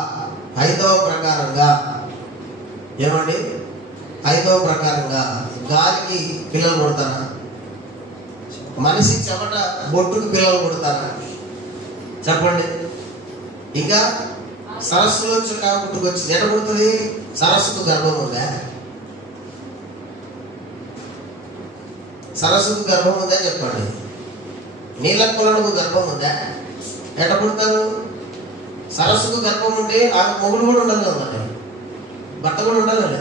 ఏమండి, 5వ ప్రకారంగా గాలికి పిల్లలు పుడతారా? మనిషి చెమట బొట్టుకు పిల్లలు పుడతారా? చెప్పండి. ఇంకా సరస్సులో చుట్టా పుట్టుకొచ్చింది, ఎక్కడ పుడుతుంది? సరస్సుకు గర్భం ఉందా? సరస్సుకు గర్భం ఉందా చెప్పండి. నీళ్ళ కొలనుకు గర్భం ఉందా? ఎక్కడ పుడతారు? సరస్సుకు గర్భం ఉంటే ఆమె మొగుడు కూడా ఉండాలి కదా, మరి భర్త కూడా ఉండాలి కదా.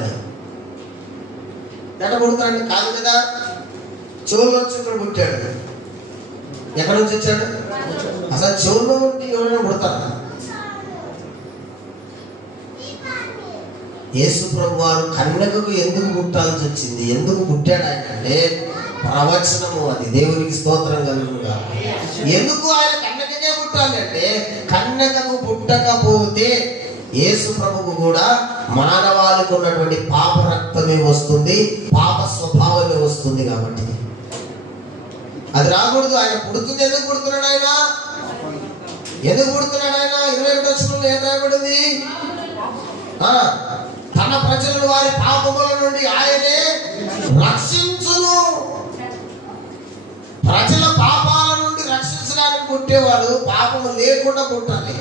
ఎక్కడ పుడతాడు? కాదు కదా, చెవుల్లో వచ్చి ఇక్కడ పుట్టాడు. ఎక్కడ నుంచి వచ్చాడు? అసలు చెవుల్లో ఉంటే ఎవరైనా పుడతారా? యేసు ప్రభు వారు కన్యకకు ఎందుకు పుట్టాల్సి వచ్చింది, ఎందుకు పుట్టాడు ఆయన అంటే ప్రవచనము, అది దేవునికి స్తోత్రం కలుగునుగా. ఎందుకు ఆయన కన్యకకే పుట్టాలి అంటే, కన్యకకు పుట్టకపోతే యేసు ప్రభువు కూడా మానవాళికి ఉన్నటువంటి పాప రక్తమే వస్తుంది, పాప స్వభావమే వస్తుంది. కాబట్టి అది రాకూడదు. ఆయన పుడుతుంది. ఎందుకు పుడుతున్నాడు ఆయన? ఎందుకు పుడుతున్నాడు ఆయన? 21వ వచనంలో ఏం రాయబడింది? తన ప్రజలను వారి పాపముల నుండి ఆయనే రక్షించును. ప్రజల పాపాల నుండి రక్షించడానికి పుట్టేవాడు పాపము లేకుండా పుట్టాలి.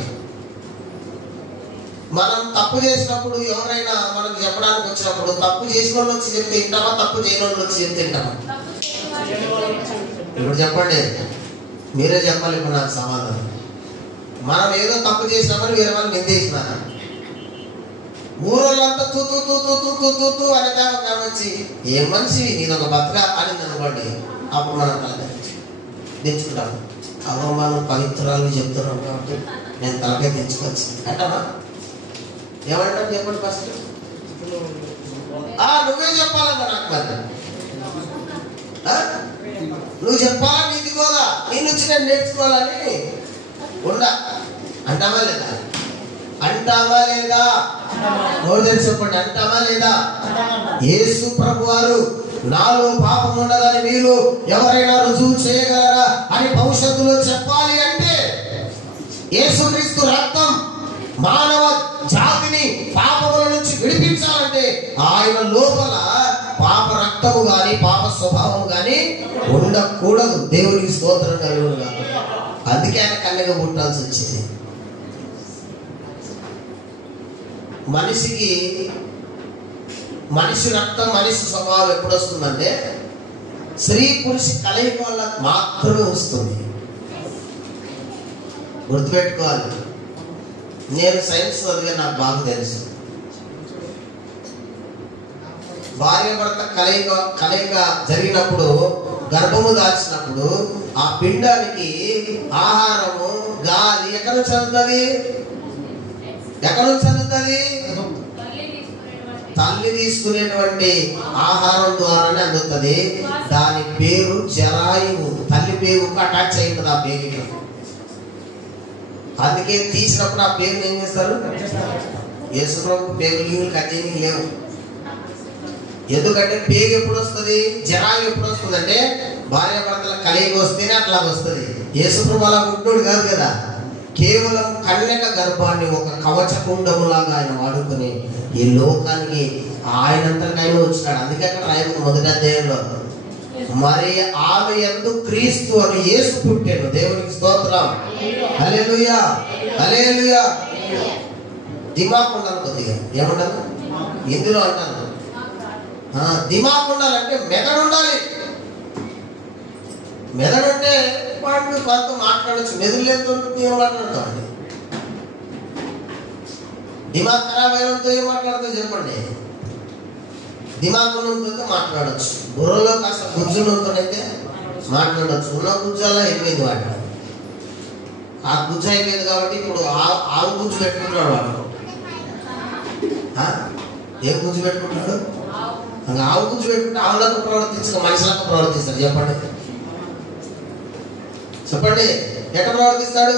మనం తప్పు చేసినప్పుడు ఎవరైనా మనకు చెప్పడానికి వచ్చినప్పుడు తప్పు చేసిన వాళ్ళు వచ్చి చెప్తే వింటామా, తప్పు చేయని వాళ్ళు వచ్చి చెప్తే వింటామా? ఇప్పుడు చెప్పండి, మీరే చెప్పాలి ఇప్పుడు నాకు సమాధానం. మనం ఏదో తప్పు చేసినామని వేరే వాళ్ళు నిందేసినా ఊరోళ్ళంతా తూ తూ తూ తూ తూ తూ తూ తూ అనే వచ్చి ఏం మనిషి నీదొక బతక అని అనుకోండి, అప్పుడు మనం తెచ్చుకుంటాం. అవ్వ మనం పవిత్రాలు చెప్తున్నాం కాబట్టి నేను తలకాయ తెచ్చుకోవచ్చు అంటామా? ఏమంటారు చెప్పండి ఫస్ట్. నువ్వే చెప్పాలమ్మా నాకు మరి. నువ్వు చెప్పాలా, నీది కోదా, నీ నుంచి నేను నేర్చుకోవాలని ఉండా అంటావా లేదా? అంటావా లేదా? నోరు చెప్పండి, అంటావా లేదా? యేసు ప్రభు వారు నాలో పాపం ఉండదని మీరు ఎవరైనా రుజువు చేయగలరా అని భవిష్యత్తులో చెప్పాలి అంటే యేసుక్రీస్తు రక్తం మానవ జాతిని పాపముల నుంచి విడిపించాలంటే ఆయన లోపల పాప రక్తము గాని పాప స్వభావం గాని ఉండకూడదు. దేవునికి స్తోత్రం కలుగునుగా. అందుకే ఆయన కన్యగా పుట్టాల్సి వచ్చింది. మనిషి రక్తం మనిషి స్వభావం ఎప్పుడు వస్తుందంటే స్త్రీ పురుష కలయిక వల్ల మాత్రమే వస్తుంది. గుర్తుపెట్టుకోవాలి. నేను సైన్స్ చదివే నాకు బాగా తెలుసు. భార్య భర్త కలయిక జరిగినప్పుడు గర్భము దాల్చినప్పుడు ఆ పిండానికి ఆహారము గాలి ఎక్కడ నుంచి అందుతుంది? తల్లి తీసుకునేటువంటి ఆహారం ద్వారానే అందుతుంది. దాని పేరు జరాయువు. తల్లి పేరుకు అటాచ్ అయి ఉంటుంది ఆ పేరుకి. అందుకే తీసినప్పుడు ఆ పేరుని ఏం చేస్తారు? యేసుప్రభు పేగులు కట్టేనికి లేవు. ఎందుకంటే పేగు ఎప్పుడు వస్తుంది, జరాయు ఎప్పుడు వస్తుంది అంటే భార్య భర్తల కలయిక వస్తేనే అట్లా వస్తుంది. యేసుప్రభు అలా పుట్టినోడు కాదు కదా. కేవలం కన్యక గర్భాన్ని ఒక కవచ కుండములాగా ఆయన వాడుకొని ఈ లోకానికి ఆయనంతకు ఆయన వచ్చినాడు. అందుకే అక్కడ రాయకు మొదటి అధ్యాయంలో మరి ఆమె యందు క్రీస్తు అని యేసు పుట్టాడు. దేవునికి స్తోత్రం. హల్లెలూయా, హల్లెలూయా. దిమాగ్ ఉండాలి కొద్దిగా. ఏమంటారు ఇందులో అంటారు? దిమాగ్ ఉండాలంటే మెదడు ఉండాలి. మెదడు అంటే వాడు కొంత మాట్లాడచ్చు. మెదడు లేదు ఏం మాట్లాడతామండి? దిమాగ్ ఖరాబ్ అయినంతో ఏం మాట్లాడుతూ చెప్పండి. దిమాగునంతో మాట్లాడచ్చు. బుర్రలో కాస్త గుజ్జునంతోనైతే మాట్లాడచ్చు. ఉన్న గుజ్జాలా అయిపోయింది వాడు. ఆ గుజ్జు అయిపోయింది కాబట్టి ఇప్పుడు ఆవు గుజ్జు పెట్టుకుంటాడు వాడు. ఏం గుజ్జు పెట్టుకుంటాడు? ఆవు గుజ్జు పెట్టుకుంటే ఆవులకు ప్రవర్తించక మనుషులకు ప్రవర్తిస్తాడు. చెప్పండి చెప్పండి ఎట్లా ప్రవర్తిస్తాడు?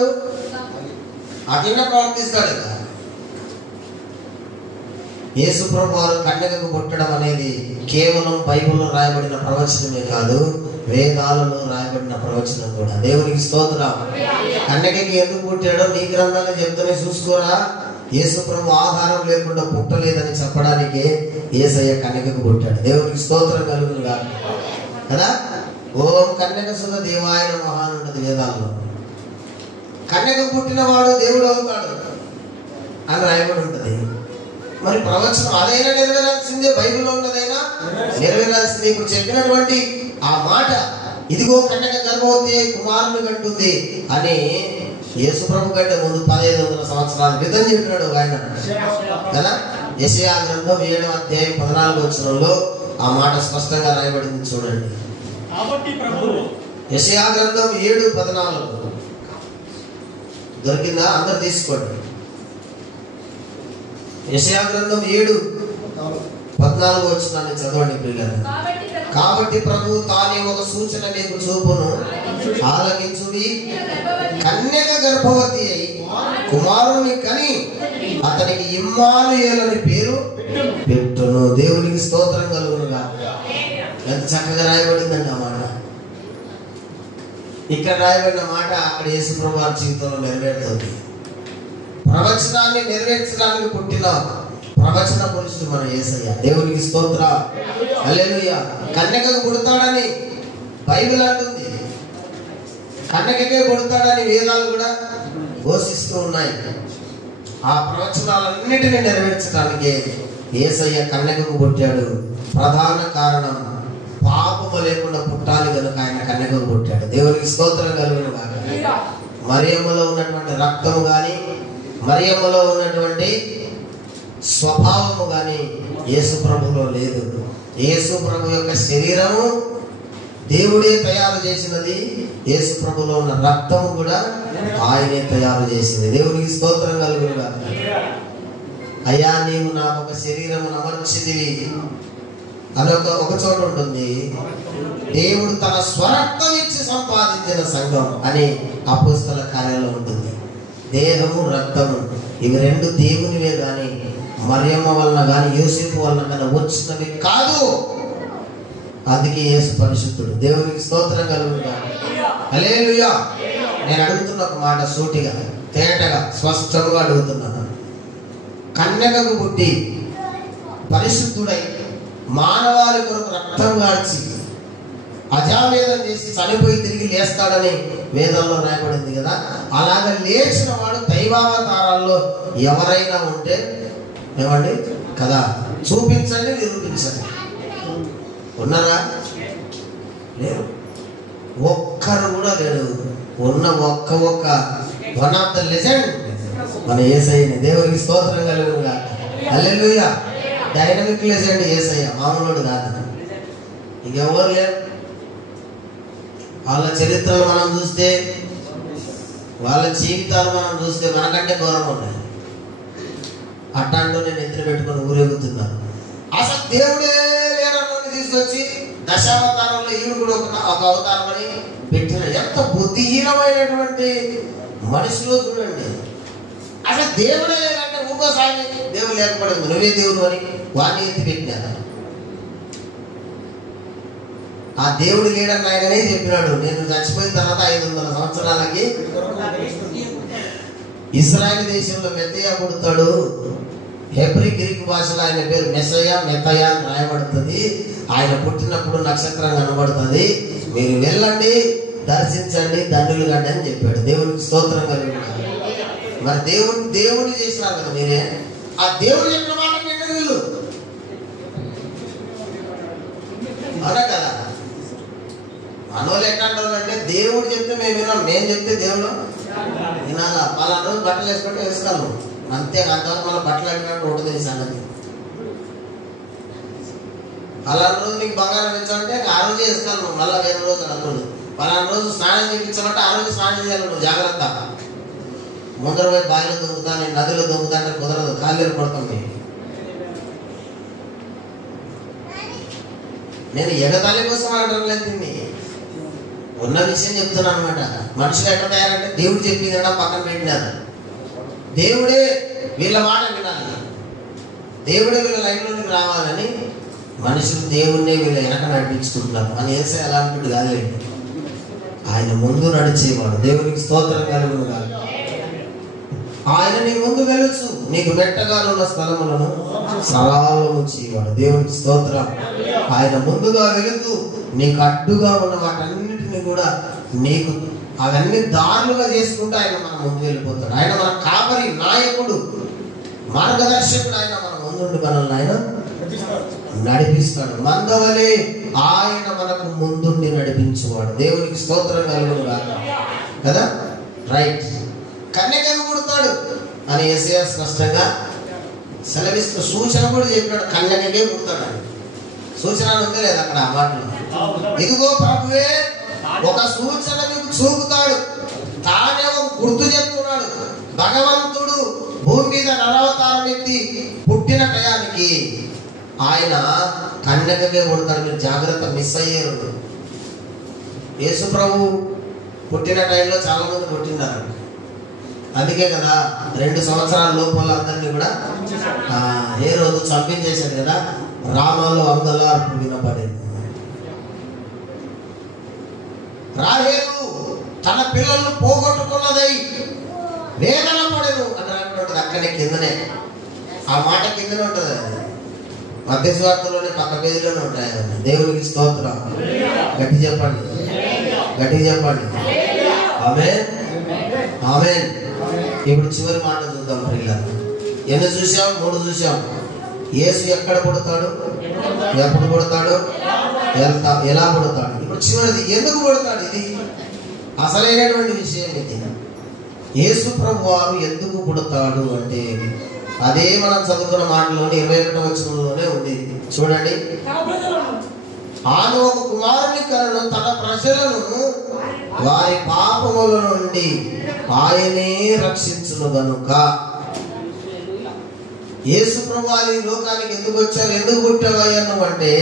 అట్లనే ప్రవర్తిస్తాడు కదా. యేసు ప్రభు వారు కన్యకకు పుట్టడం అనేది కేవలం బైబిల్లో రాయబడిన ప్రవచనమే కాదు, వేదాలలో రాయబడిన ప్రవచనం కూడా. దేవునికి స్తోత్రం. కన్యకకి ఎందుకు పుట్టాడో నీ గ్రంథాలు చెప్తూనే చూసుకోరా. యేసు ప్రభు ఆధారం లేకుండా పుట్టలేదని చెప్పడానికి యేసయ్య కన్యకకు పుట్టాడు. దేవునికి స్తోత్రం కలుగునుగా కదా. ఓం కన్యక సుధ దేవాయ నమః ఉంటుంది వేదాల్లో. కన్యకకు పుట్టినవాడు దేవుడు అవుతాడు అని రాయబడి ఉంటుంది. మరి ప్రవచనం అదైనా నెరవేరాల్సిందే, బైబిల్లో ఉన్నదైనా నెరవేరాల్సిందే. ఇప్పుడు చెప్పినటువంటి ఆ మాట, ఇదిగో కన్యక గర్భవతి కుమారుని కంటుంది అని యేసుప్రభు కంటే ముందు 1500 సంవత్సరాల క్రితం చెప్పినాడు ఆయన కదా. యెషయా గ్రంథం 7వ అధ్యాయం 14వ వచనంలో ఆ మాట స్పష్టంగా రాయబడింది. చూడండి. యెషయా గ్రంథం 7:14 దొరికిందా? అందరు తీసుకోండి. యెషయా గ్రంథం 7:14 వచనాన్ని చదవండి పిల్లలు. కాబట్టి ప్రభు తానే ఒక సూచన నీకు చూపును, ఆలకించుడి. కన్యక గర్భవతి అయి కుమారుని కని అతనికి ఇమ్మానుయేలు అని పేరు పెట్టును. దేవునికి స్తోత్రం కలుగునుగా. ఎంత చక్కగా రాయబడిందండి ఆ మాట. ఇక్కడ రాయబడిన మాట అక్కడ యేసు ప్రభు వారి జీవితంలో నెరవేరుతుంది. ప్రవచనాన్ని నెరవేర్చడానికి పుట్టిన ప్రవచన పురుషుడు మన యేసయ్య. దేవునికి స్తోత్రం. హల్లెలూయా. కన్యకకు పుడతాడని బైబిల్ అంటుంది. కన్నకకే కొడతాడని వేదాలు కూడా ఘోషిస్తూ ఉన్నాయి. ఆ ప్రవచనాలన్నిటినీ నెరవేర్చడానికి యేసయ్య కన్యకకు పుట్టాడు. ప్రధాన కారణం పాపము లేకుండా పుట్టాలి కనుక ఆయన కన్యకకు పుట్టాడు. దేవునికి స్తోత్రం కలుగును గాక. మరియమ్మలో ఉన్నటువంటి రక్తము కానీ మరియమ్మలో ఉన్నటువంటి స్వభావము కానీ యేసు ప్రభులో లేదు. యేసు ప్రభు యొక్క శరీరము దేవుడే తయారు చేసినది. యేసు ప్రభులో ఉన్న రక్తము కూడా ఆయనే తయారు చేసింది. దేవునికి స్తోత్రం కలుగును గాక. అయ్యా నీవు నాకు ఒక శరీరము అమర్చితివి అని ఒక చోట ఉంటుంది. దేవుడు తన స్వరక్తం ఇచ్చి సంపాదించిన సంఘం అని అపోస్తల కార్యాల్లో ఉంటుంది. దేహము రక్తము ఇవి రెండు దేవునివే గాని మరియమ్మ వలన గాని యోసేపు వలన కానీ వచ్చినవి కాదు. అందుకే యేసు పరిశుద్ధుడు. దేవునికి స్తోత్రం కలుగును గాక. హల్లెలూయా. నేను అడుగుతున్న ఒక మాట సూటిగా తేటగా స్పష్టంగా అడుగుతున్నాను. కన్యకకు పుట్టి పరిశుద్ధుడై మానవాళి కొరకు రక్తం గాల్చి అజావేదం చేసి చనిపోయి తిరిగి లేస్తాడని వేదంలో రాయబడింది కదా. అలాగ లేచిన వాడు దైవావతారాల్లో ఎవరైనా ఉంటే ఏమండి కదా చూపించండి, నిరూపించండి. ఉన్నారా? లేరు. ఒక్కరు కూడా లేడు. ఉన్న ఒక్క వన్ ఆఫ్ ద లెజెండ్ మన యేసయ్యని. దేవునికి స్తోత్రం కలుగును గాక. హల్లెలూయా. డైనమిక్ లెజెండ్ యేసయ్య, మామూలుడు కాదు. ఇంకెవరు లేరు. వాళ్ళ చరిత్రలు మనం చూస్తే, వాళ్ళ జీవితాలు మనం చూస్తే మనకంటే ఘోరంగా ఉన్నాయి. అట్టాంటో నేను ఎత్తున పెట్టుకుని ఊరేగుతున్నాను. అసలు దేవుడే లేరని తీసుకొచ్చి దశావతారంలో ఈవిడ కూడా ఒక అవతారం అని పెట్టిన ఎంత బుద్ధిహీనమైనటువంటి మనుషులు చూడండి. అసలు దేవుడే లేదంటే ఊకోసారి దేవుడు లేకపోవడం నువ్వే దేవుడు అని వాడిని ఎత్తి పెట్టినారు. ఆ దేవుడు లేడని ఆయననే చెప్పినాడు. నేను చచ్చిపోయిన తర్వాత 500 సంవత్సరాలకి ఇశ్రాయేలు దేశంలో మెత్తయ్య పుడతాడు. హెబ్రీ గ్రీక్ భాషలో ఆయన పేరు మెస్సయ్య, మెత్తయ్య అని రాయబడుతుంది. ఆయన పుట్టినప్పుడు నక్షత్రం కనబడుతుంది. మీరు వెళ్ళండి, దర్శించండి, దండులు కండి అని చెప్పాడు. దేవునికి స్తోత్రం కలుగుతుంది. మరి దేవుడు చేసినారు కదా మీరే. ఆ దేవుడు చెప్పిన మాట వినండి వీళ్ళు. అవునా కదా? మనోళ్ళు ఎట్లా అంటారు అంటే దేవుడు చెప్తే మేము వినాం, మేము చెప్తే దేవుడు వినాలా. పలానా రోజు బట్టలు వేసుకుంటే వేసుకోను అంతే. అంతవరకు మన బట్టలు అడిగినట్టు ఉంటుంది సంగతి. పలానా రోజు నీకు బంగారం ఇచ్చాలంటే ఆ రోజు వేసుకోను, మళ్ళీ వేరే రోజు అనుకోదు. పలానా రోజు స్నానం చేయించాలంటే ఆ రోజు స్నానం చేయాలి. నువ్వు జాగ్రత్త. ముందర పోయి బావిలో దొంగతా, నేను నదిలో దొంగతా అంటే కుదరదు. కాళ్ళు కొడతాం మేము. నేను ఎగతాళి కోసం అనడం లేదు దీన్ని, ఉన్న విషయం చెప్తున్నాను అనమాట. మనుషులు ఎట్లా తయారంటే దేవుడు చెప్పింది పక్కన పెట్టినారు. దేవుడే వీళ్ళ మాట వినాలి, దేవుడే వీళ్ళ లైన్లోనికి రావాలని మనుషులు దేవుణ్ణి వీళ్ళ వెనక నడిపించుకుంటున్నారు. అని వేసే అలాంటి కాదులేండి. ఆయన ముందు నడిచేవాడు. దేవునికి స్తోత్రం కలుగును కాదు. ఆయన నీ ముందు వెలుచు, నీకు మెట్టగా ఉన్న స్థలములను సరళము చేయవాడు. దేవునికి స్తోత్రం. ఆయన ముందుగా వెళుతూ నీకు అడ్డుగా ఉన్న వాటన్నిటిని కూడా నీకు అవన్నీ దారులుగా చేసుకుంటూ ఆయన మన ముందు వెళ్ళిపోతాడు. ఆయన మన కాపరి, నాయకుడు, మార్గదర్శకుడు. ఆయన మన ముందుండి మనల్ని ఆయన నడిపిస్తాడు. మందవలే ఆయన మనకు ముందుండి నడిపించేవాడు. దేవునికి స్తోత్రం కలుగును గాక కదా. రైట్. కన్యకను పుడతాడు అని యేసయ్య స్పష్టంగా సెలవిస్తూ సూచన కూడా చెప్పాడు. కన్యకకే పుడతాడు అని సూచన ఉందే లేదు అక్కడ ఆ మాటలో. ఇదిగో ప్రభువే ఒక సూచన మీకు చూపుతాడు, తానే ఒక గుర్తు చెప్తున్నాడు. భగవంతుడు భూమి మీద నరవతారం ఎత్తి పుట్టిన టయానికి ఆయన కన్యకకే పుడతాడు. మీరు జాగ్రత్త, మిస్ అయ్యారు. యేసు ప్రభు పుట్టిన టైంలో చాలా మంది పుట్టినారు. అందుకే కదా 2 సంవత్సరాల లోపల అందరినీ కూడా ఏ రోజు చంపించేశారు కదా. రామాలో అంగలార్పు వినపడింది. రాహేలు తన పిల్లలను పోగొట్టుకున్నదై వేదన పడేను అని అంటుంటుంది. అక్కడే కిందనే ఆ మాట కిందనే ఉంటుంది. అది మధ్య స్వార్థలోనే పక్క పేజీలోనే ఉంటాయి. దేవునికి స్తోత్రం. గట్టి చెప్పండి, గట్టి చెప్పండి. ఆమేన్ ఆమేన్. ఇప్పుడు చివరి మాట చూద్దాం ప్రియులారా. ఎన్ని చూసాం? 3 చూసాం. యేసు ఎక్కడ పుడతాడు, ఎప్పుడు పుడతాడు, ఎలా పుడతాడు. ఇప్పుడు చివరిది ఎందుకు పుడతాడు. ఇది అసలైనటువంటి విషయం. ఇది యేసు ప్రభు వారు ఎందుకు పుడతాడు అంటే అదే మనం చదువుకున్న మాటలోని 21వ వచనంలోనే ఉంది. చూడండి, ఆను ఒక కుమారుని కలను తన ప్రజలను వారి పాపముల నుండి ఆయనే రక్షించును గనుక. యేసు ప్రభువు ఈ లోకానికి ఎందుకు వచ్చారు, ఎందుకు పుట్టావయ్యాను అంటే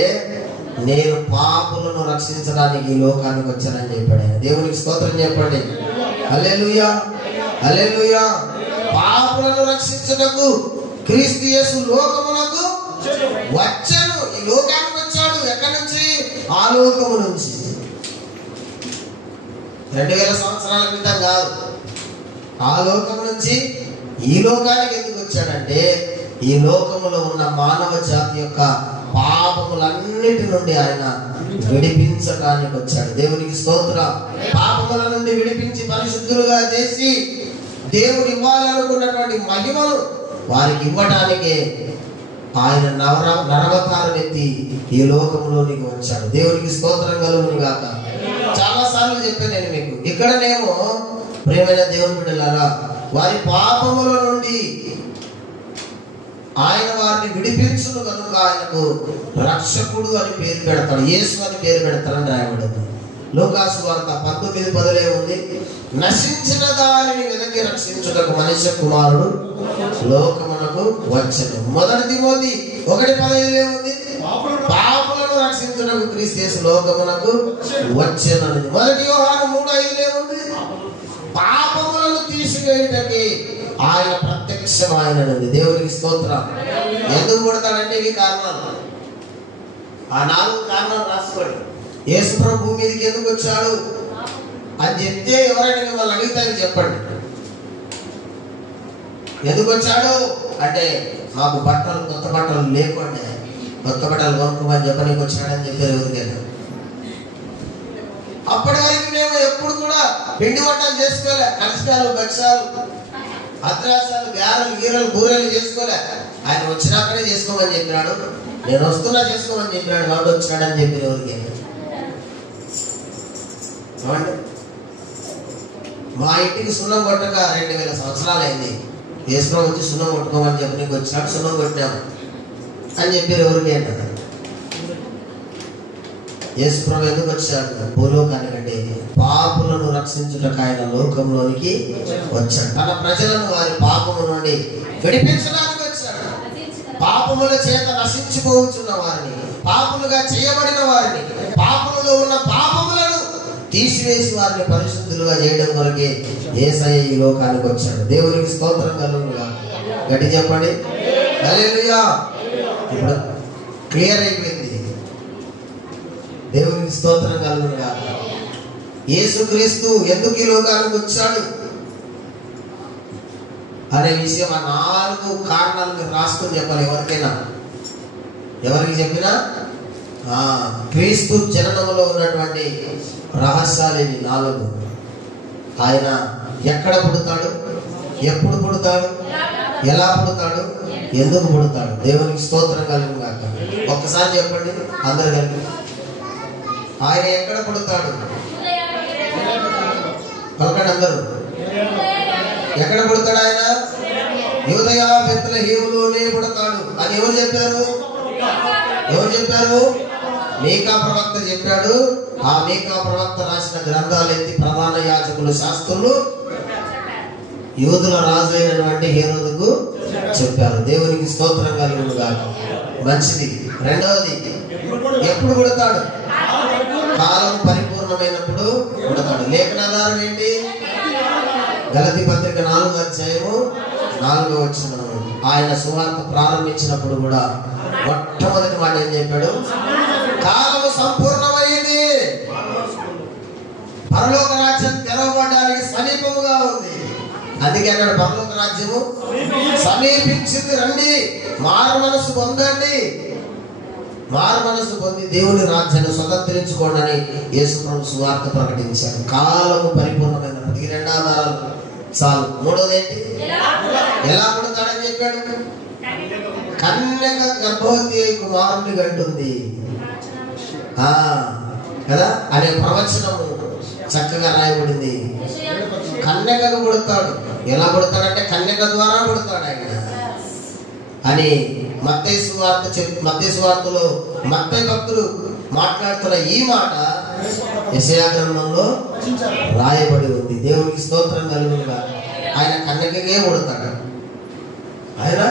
నేను పాపులను రక్షించడానికి ఈ లోకానికి వచ్చానని చెప్పాడు ఆయన. దేవునికి స్తోత్రం చెప్పండి. హల్లెలూయా హల్లెలూయా. పాపులను రక్షించుటకు క్రీస్తు యేసు లోకమునకు వచ్చాను. ఈ లోకానికి వచ్చాడు. ఎక్కడి నుంచి? ఆ లోకము నుంచి. 2000 సంవత్సరాల క్రితం కాదు. ఆ లోకం నుంచి ఈ లోకానికి ఎందుకు వచ్చాడంటే ఈ లోకములో ఉన్న మానవ జాతి యొక్క పాపములన్నిటి నుండి ఆయన విడిపించడానికి వచ్చాడు. దేవునికి స్తోత్రం. పాపముల నుండి విడిపించి పరిశుద్ధులుగా చేసి దేవుడు ఇవ్వాలనుకున్నటువంటి మహిమను వారికి ఇవ్వడానికే ఆయన నరవతారం ఎత్తి ఈ లోకంలోనికి వచ్చాడు. దేవునికి స్తోత్రం కలుగును గాక. చాలా సార్లు చెప్పాను నేను మీకు. ఇక్కడనేమో ప్రియమైన దేవుని బిడ్డలారా, వారి పాపముల నుండి ఆయన వారిని విడిపించును కనుక ఆయనకు రక్షకుడు అని పేరు పెడతాడు, యేసు అని పేరు పెడతారని రాయబడింది. లూకాసు వార్త 19:10 ఉంది. నశించిన దానిని వెనక్కి రక్షించుటకు మనుష్య కుమారుడు లోకమునకు వచ్చెను. మొదటి తిమోతి 1:15 ఉంది. పాపులను రక్షించుటకు క్రీస్తు యేసు లోకమునకు వచ్చెను. మొదటి యోహాను 3:5 ఉంది. పాపములను తీసివేయుటకి ఆయన ప్రత్యక్షమైనది. దేవునికి స్తోత్రం. ఎందుకు పుడతాడంటే ఇవి కారణాలు. ఆ 4 కారణాలు రాసుకోండి. యేసు ప్రభు భూమి మీదకి ఎందుకు వచ్చాడు అని చెప్తే ఎవరైనా మిమ్మల్ని అడిగితే చెప్పండి. ఎందుకు వచ్చాడు అంటే మాకు బట్టలు, కొత్త బట్టలు లేకుండా కొత్త బట్టలు కొనుక్కోమని చెప్పడానికి వచ్చాడని చెప్పారు ఎవరికైనా. అప్పటి వరకు మేము ఎప్పుడు కూడా పిండి వంటలు చేసుకోలే. కలశాలు, బచ్చాలు, అత్రాసాలు, గారెలు, గీరలు, బూరెలు చేసుకోలే. ఆయన వచ్చినాకనే చేసుకోమని చెప్పినాడు. నేను వస్తున్నా చేసుకోమని చెప్పినాడు. వాడు వచ్చినాడని చెప్పిన ఎవరికైనా. మా ఇంటికి సున్నం కొట్టక 2000 సంవత్సరాలు అయింది. యేసుప్రభు వచ్చి సున్నం కొట్టుకోమని చెప్పి నీకు వచ్చినాడు, సున్నం కొట్టాము అని చెప్పారు ఎవరికి అంటారు. యేసుప్రభు ఎందుకు వచ్చాడు భూలోకానికంటే పాపులను రక్షించుటకు ఆయన లోకంలోనికి వచ్చాడు. తన ప్రజలను వారి పాపము నుండి విడిపించడానికి వచ్చాడు. పాపముల చేత నశించిపోతున్న వారిని, పాపులుగా చేయబడిన వారిని, పాపములో ఉన్న పాపములను తీసివేసి వారిని పరిశుద్ధులుగా చేయడం కొరకే యేసయ్య ఈ లోకానికి వచ్చాడు. దేవునికి స్తోత్రం కలుగునుగా. గట్టి చెప్పండి హల్లెలూయా. ఇప్పుడు క్లియర్ అయిపోయింది. దేవునికి స్తోత్రం కలుగునుగా. యేసుక్రీస్తు ఎందుకు ఈ లోకానికి వచ్చాడు అనే విషయం ఆ 4 కారణాలు మీరు రాసుకొని చెప్పాలి. ఎవరికి చెప్పినా క్రీస్తు జననములో ఉన్నటువంటి రహస్యాలు ఇవి 4. ఆయన ఎక్కడ పుడతాడు, ఎప్పుడు పుడతాడు, ఎలా పుడతాడు, ఎందుకు పుడతాడు. దేవునికి స్తోత్రం కలుగును గాక. ఒక్కసారి చెప్పండి అందరు కలిపి. ఆయన ఎక్కడ పుడతాడు పలకండి అందరూ. ఎక్కడ పుడతాడు ఆయన? యూదయ బెత్లెహేములోనే పుడతాడు అని ఎవరు చెప్పారు? మీకా ప్రవక్త చెప్పాడు. ఆ మీకా ప్రవక్త రాసిన గ్రంథాలు ఎత్తి ప్రధాన యాజకులు, శాస్త్రులు యూదుల రాజు అయినటువంటి హేరోదుకు చెప్పారు. దేవునికి స్తోత్రం కలుగును గాక. మంచిది. రెండవది, ఎప్పుడు పుడతాడు? కాలం పరిపూర్ణమైనప్పుడు పుడతాడు. లేఖనాధారం ఏంటి? గలతీ పత్రిక 4:4 ఆయన సువార్త ప్రారంభించినప్పుడు కూడా మొట్టమొదటి మాట ఏం చెప్పాడు? కాలము సంపూర్ణమైంది, పరలోక రాజ్యం తెరవబడడానికి సమీపముగా ఉంది. అందుకే అన్నాడు పరలోక రాజ్యము సమీపించింది, రండి, మారు మనసు పొందండి, మారు మనసు పొంది దేవుని రాజ్యాన్ని స్వతంత్రించుకోండి అని యేసు ప్రభు సువార్త ప్రకటించాడు. కాలము పరిపూర్ణమైన ఈ రెండు ఆధారాలు చాలు. మూడోది ఏంటి? ఎలా పుడతాడని చెప్పాడు? కన్యక గర్భవతి కుమారుని గంటుంది కదా అనే ప్రవచనము చక్కగా రాయబడింది. కన్యకకు పుడతాడు. ఎలా పుడతాడంటే కన్యక ద్వారా పుడతాడు ఆయన అని మత్తయి సువార్తలో మత్తయి భక్తులు మాట్లాడుతున్న ఈ మాట యెషయా గ్రంథంలో రాయబడి ఉంది. దేవునికి స్తోత్రం కలుగునుగా. ఆయన కన్యకకే పుడతాడు, ఆయన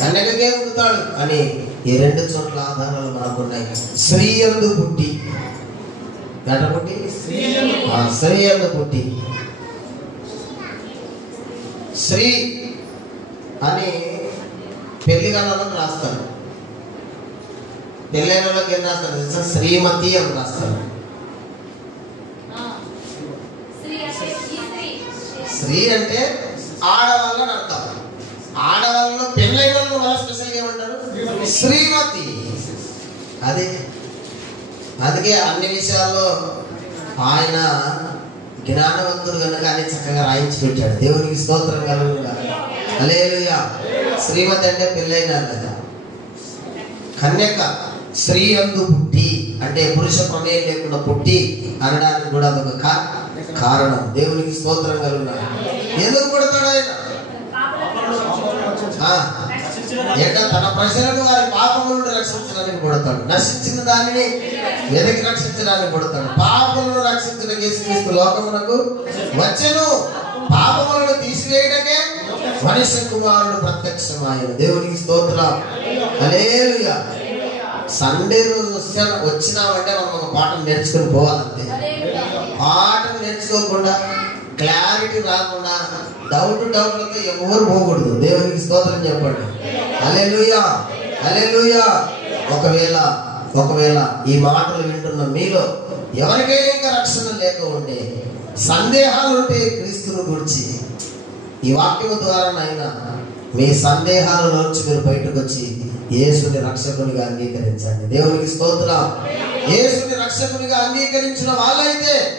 కన్యకకే పుడతాడు అని ఈ రెండు చోట్ల ఆధారాలు మనకున్నాయి. స్త్రీ యందు పుట్టి స్త్రీ యందు పుట్టి శ్రీ అని పెళ్లి కాలంలోకి రాస్తారు. పెళ్ళైన వాళ్ళకి ఏం రాస్తారు తెలుసా? శ్రీమతి అని రాస్తారు. స్త్రీ అంటే ఆడవాళ్ళని అర్థం. ఆడవాళ్ళలో పెళ్ళైన వాళ్ళు వాళ్ళ స్పెషల్గా ఏమంటారు? శ్రీమతి. అదే అందుకే అన్ని విషయాల్లో ఆయన జ్ఞానవంతుడు కనుక అన్ని చక్కగా రాయించి పెట్టాడు. దేవునికి స్తోత్రం కలుగునుగా. హల్లెలూయా. శ్రీమతి అంటే పెళ్ళైన కదా. కన్యక స్త్రీ యందు పుట్టి అంటే పురుష ప్రమేయం లేకుండా పుట్టి అనడానికి కూడా అదొక కారణం. దేవునికి స్తోత్రం కలుగునా. ఎందుకు పుడతాడు ఆయన? తన ప్రజలను వారి పాపముల నుండి రక్షించడానికి పుడతాడు. నశించిన దానిని వెనక్కి రక్షించడానికి పుడతాడు. పాపములను రక్షించిన యేసుక్రీస్తు లోకమునకు వచ్చెను. పాపములను తీసివేయడమే మనిషి కుమారుడు ప్రత్యక్షమాయను. దేవునికి స్తోత్రం. హల్లెలూయా. సండే రోజు వచ్చినామంటే మనం ఒక పాఠం నేర్చుకుని పోవాలంతే. పాఠం నేర్చుకోకుండా క్లారిటీ రాకుండా డౌట్లతో ఎవరు పోకూడదు. దేవునికి స్తోత్రం చెప్పండి. హల్లెలూయా, హల్లెలూయా. ఒకవేళ ఈ మాటలు వింటున్న మీలో ఎవరికైనా ఇంకా రక్షణ లేక ఉంటే, సందేహాలు ఉంటే క్రీస్తుని గురించి ఈ వాక్యము ద్వారానైనా మీ సందేహాలలోంచి మీరు బయటకు వచ్చి యేసుని రక్షకునిగా అంగీకరించండి. దేవునికి స్తోత్రం. యేసుని రక్షకునిగా అంగీకరించిన వాళ్ళైతే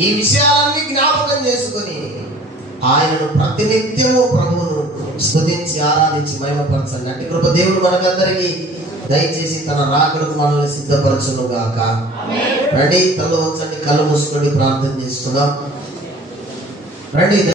ఈ విషయాలన్నీ జ్ఞాపకం చేసుకుని ఆయనను ప్రతినిత్యము ప్రభువును స్తుతించి ఆరాధించి మహిమపరచండి. అంటే కృప దేవుడు మనకందరికీ దయచేసి తన రాకడకు మనల్ని సిద్ధపరచును గాక. రండి, తల వంచండి, కళ్ళు మూసుకొని ప్రార్థన చేసుకుందాం. రండి.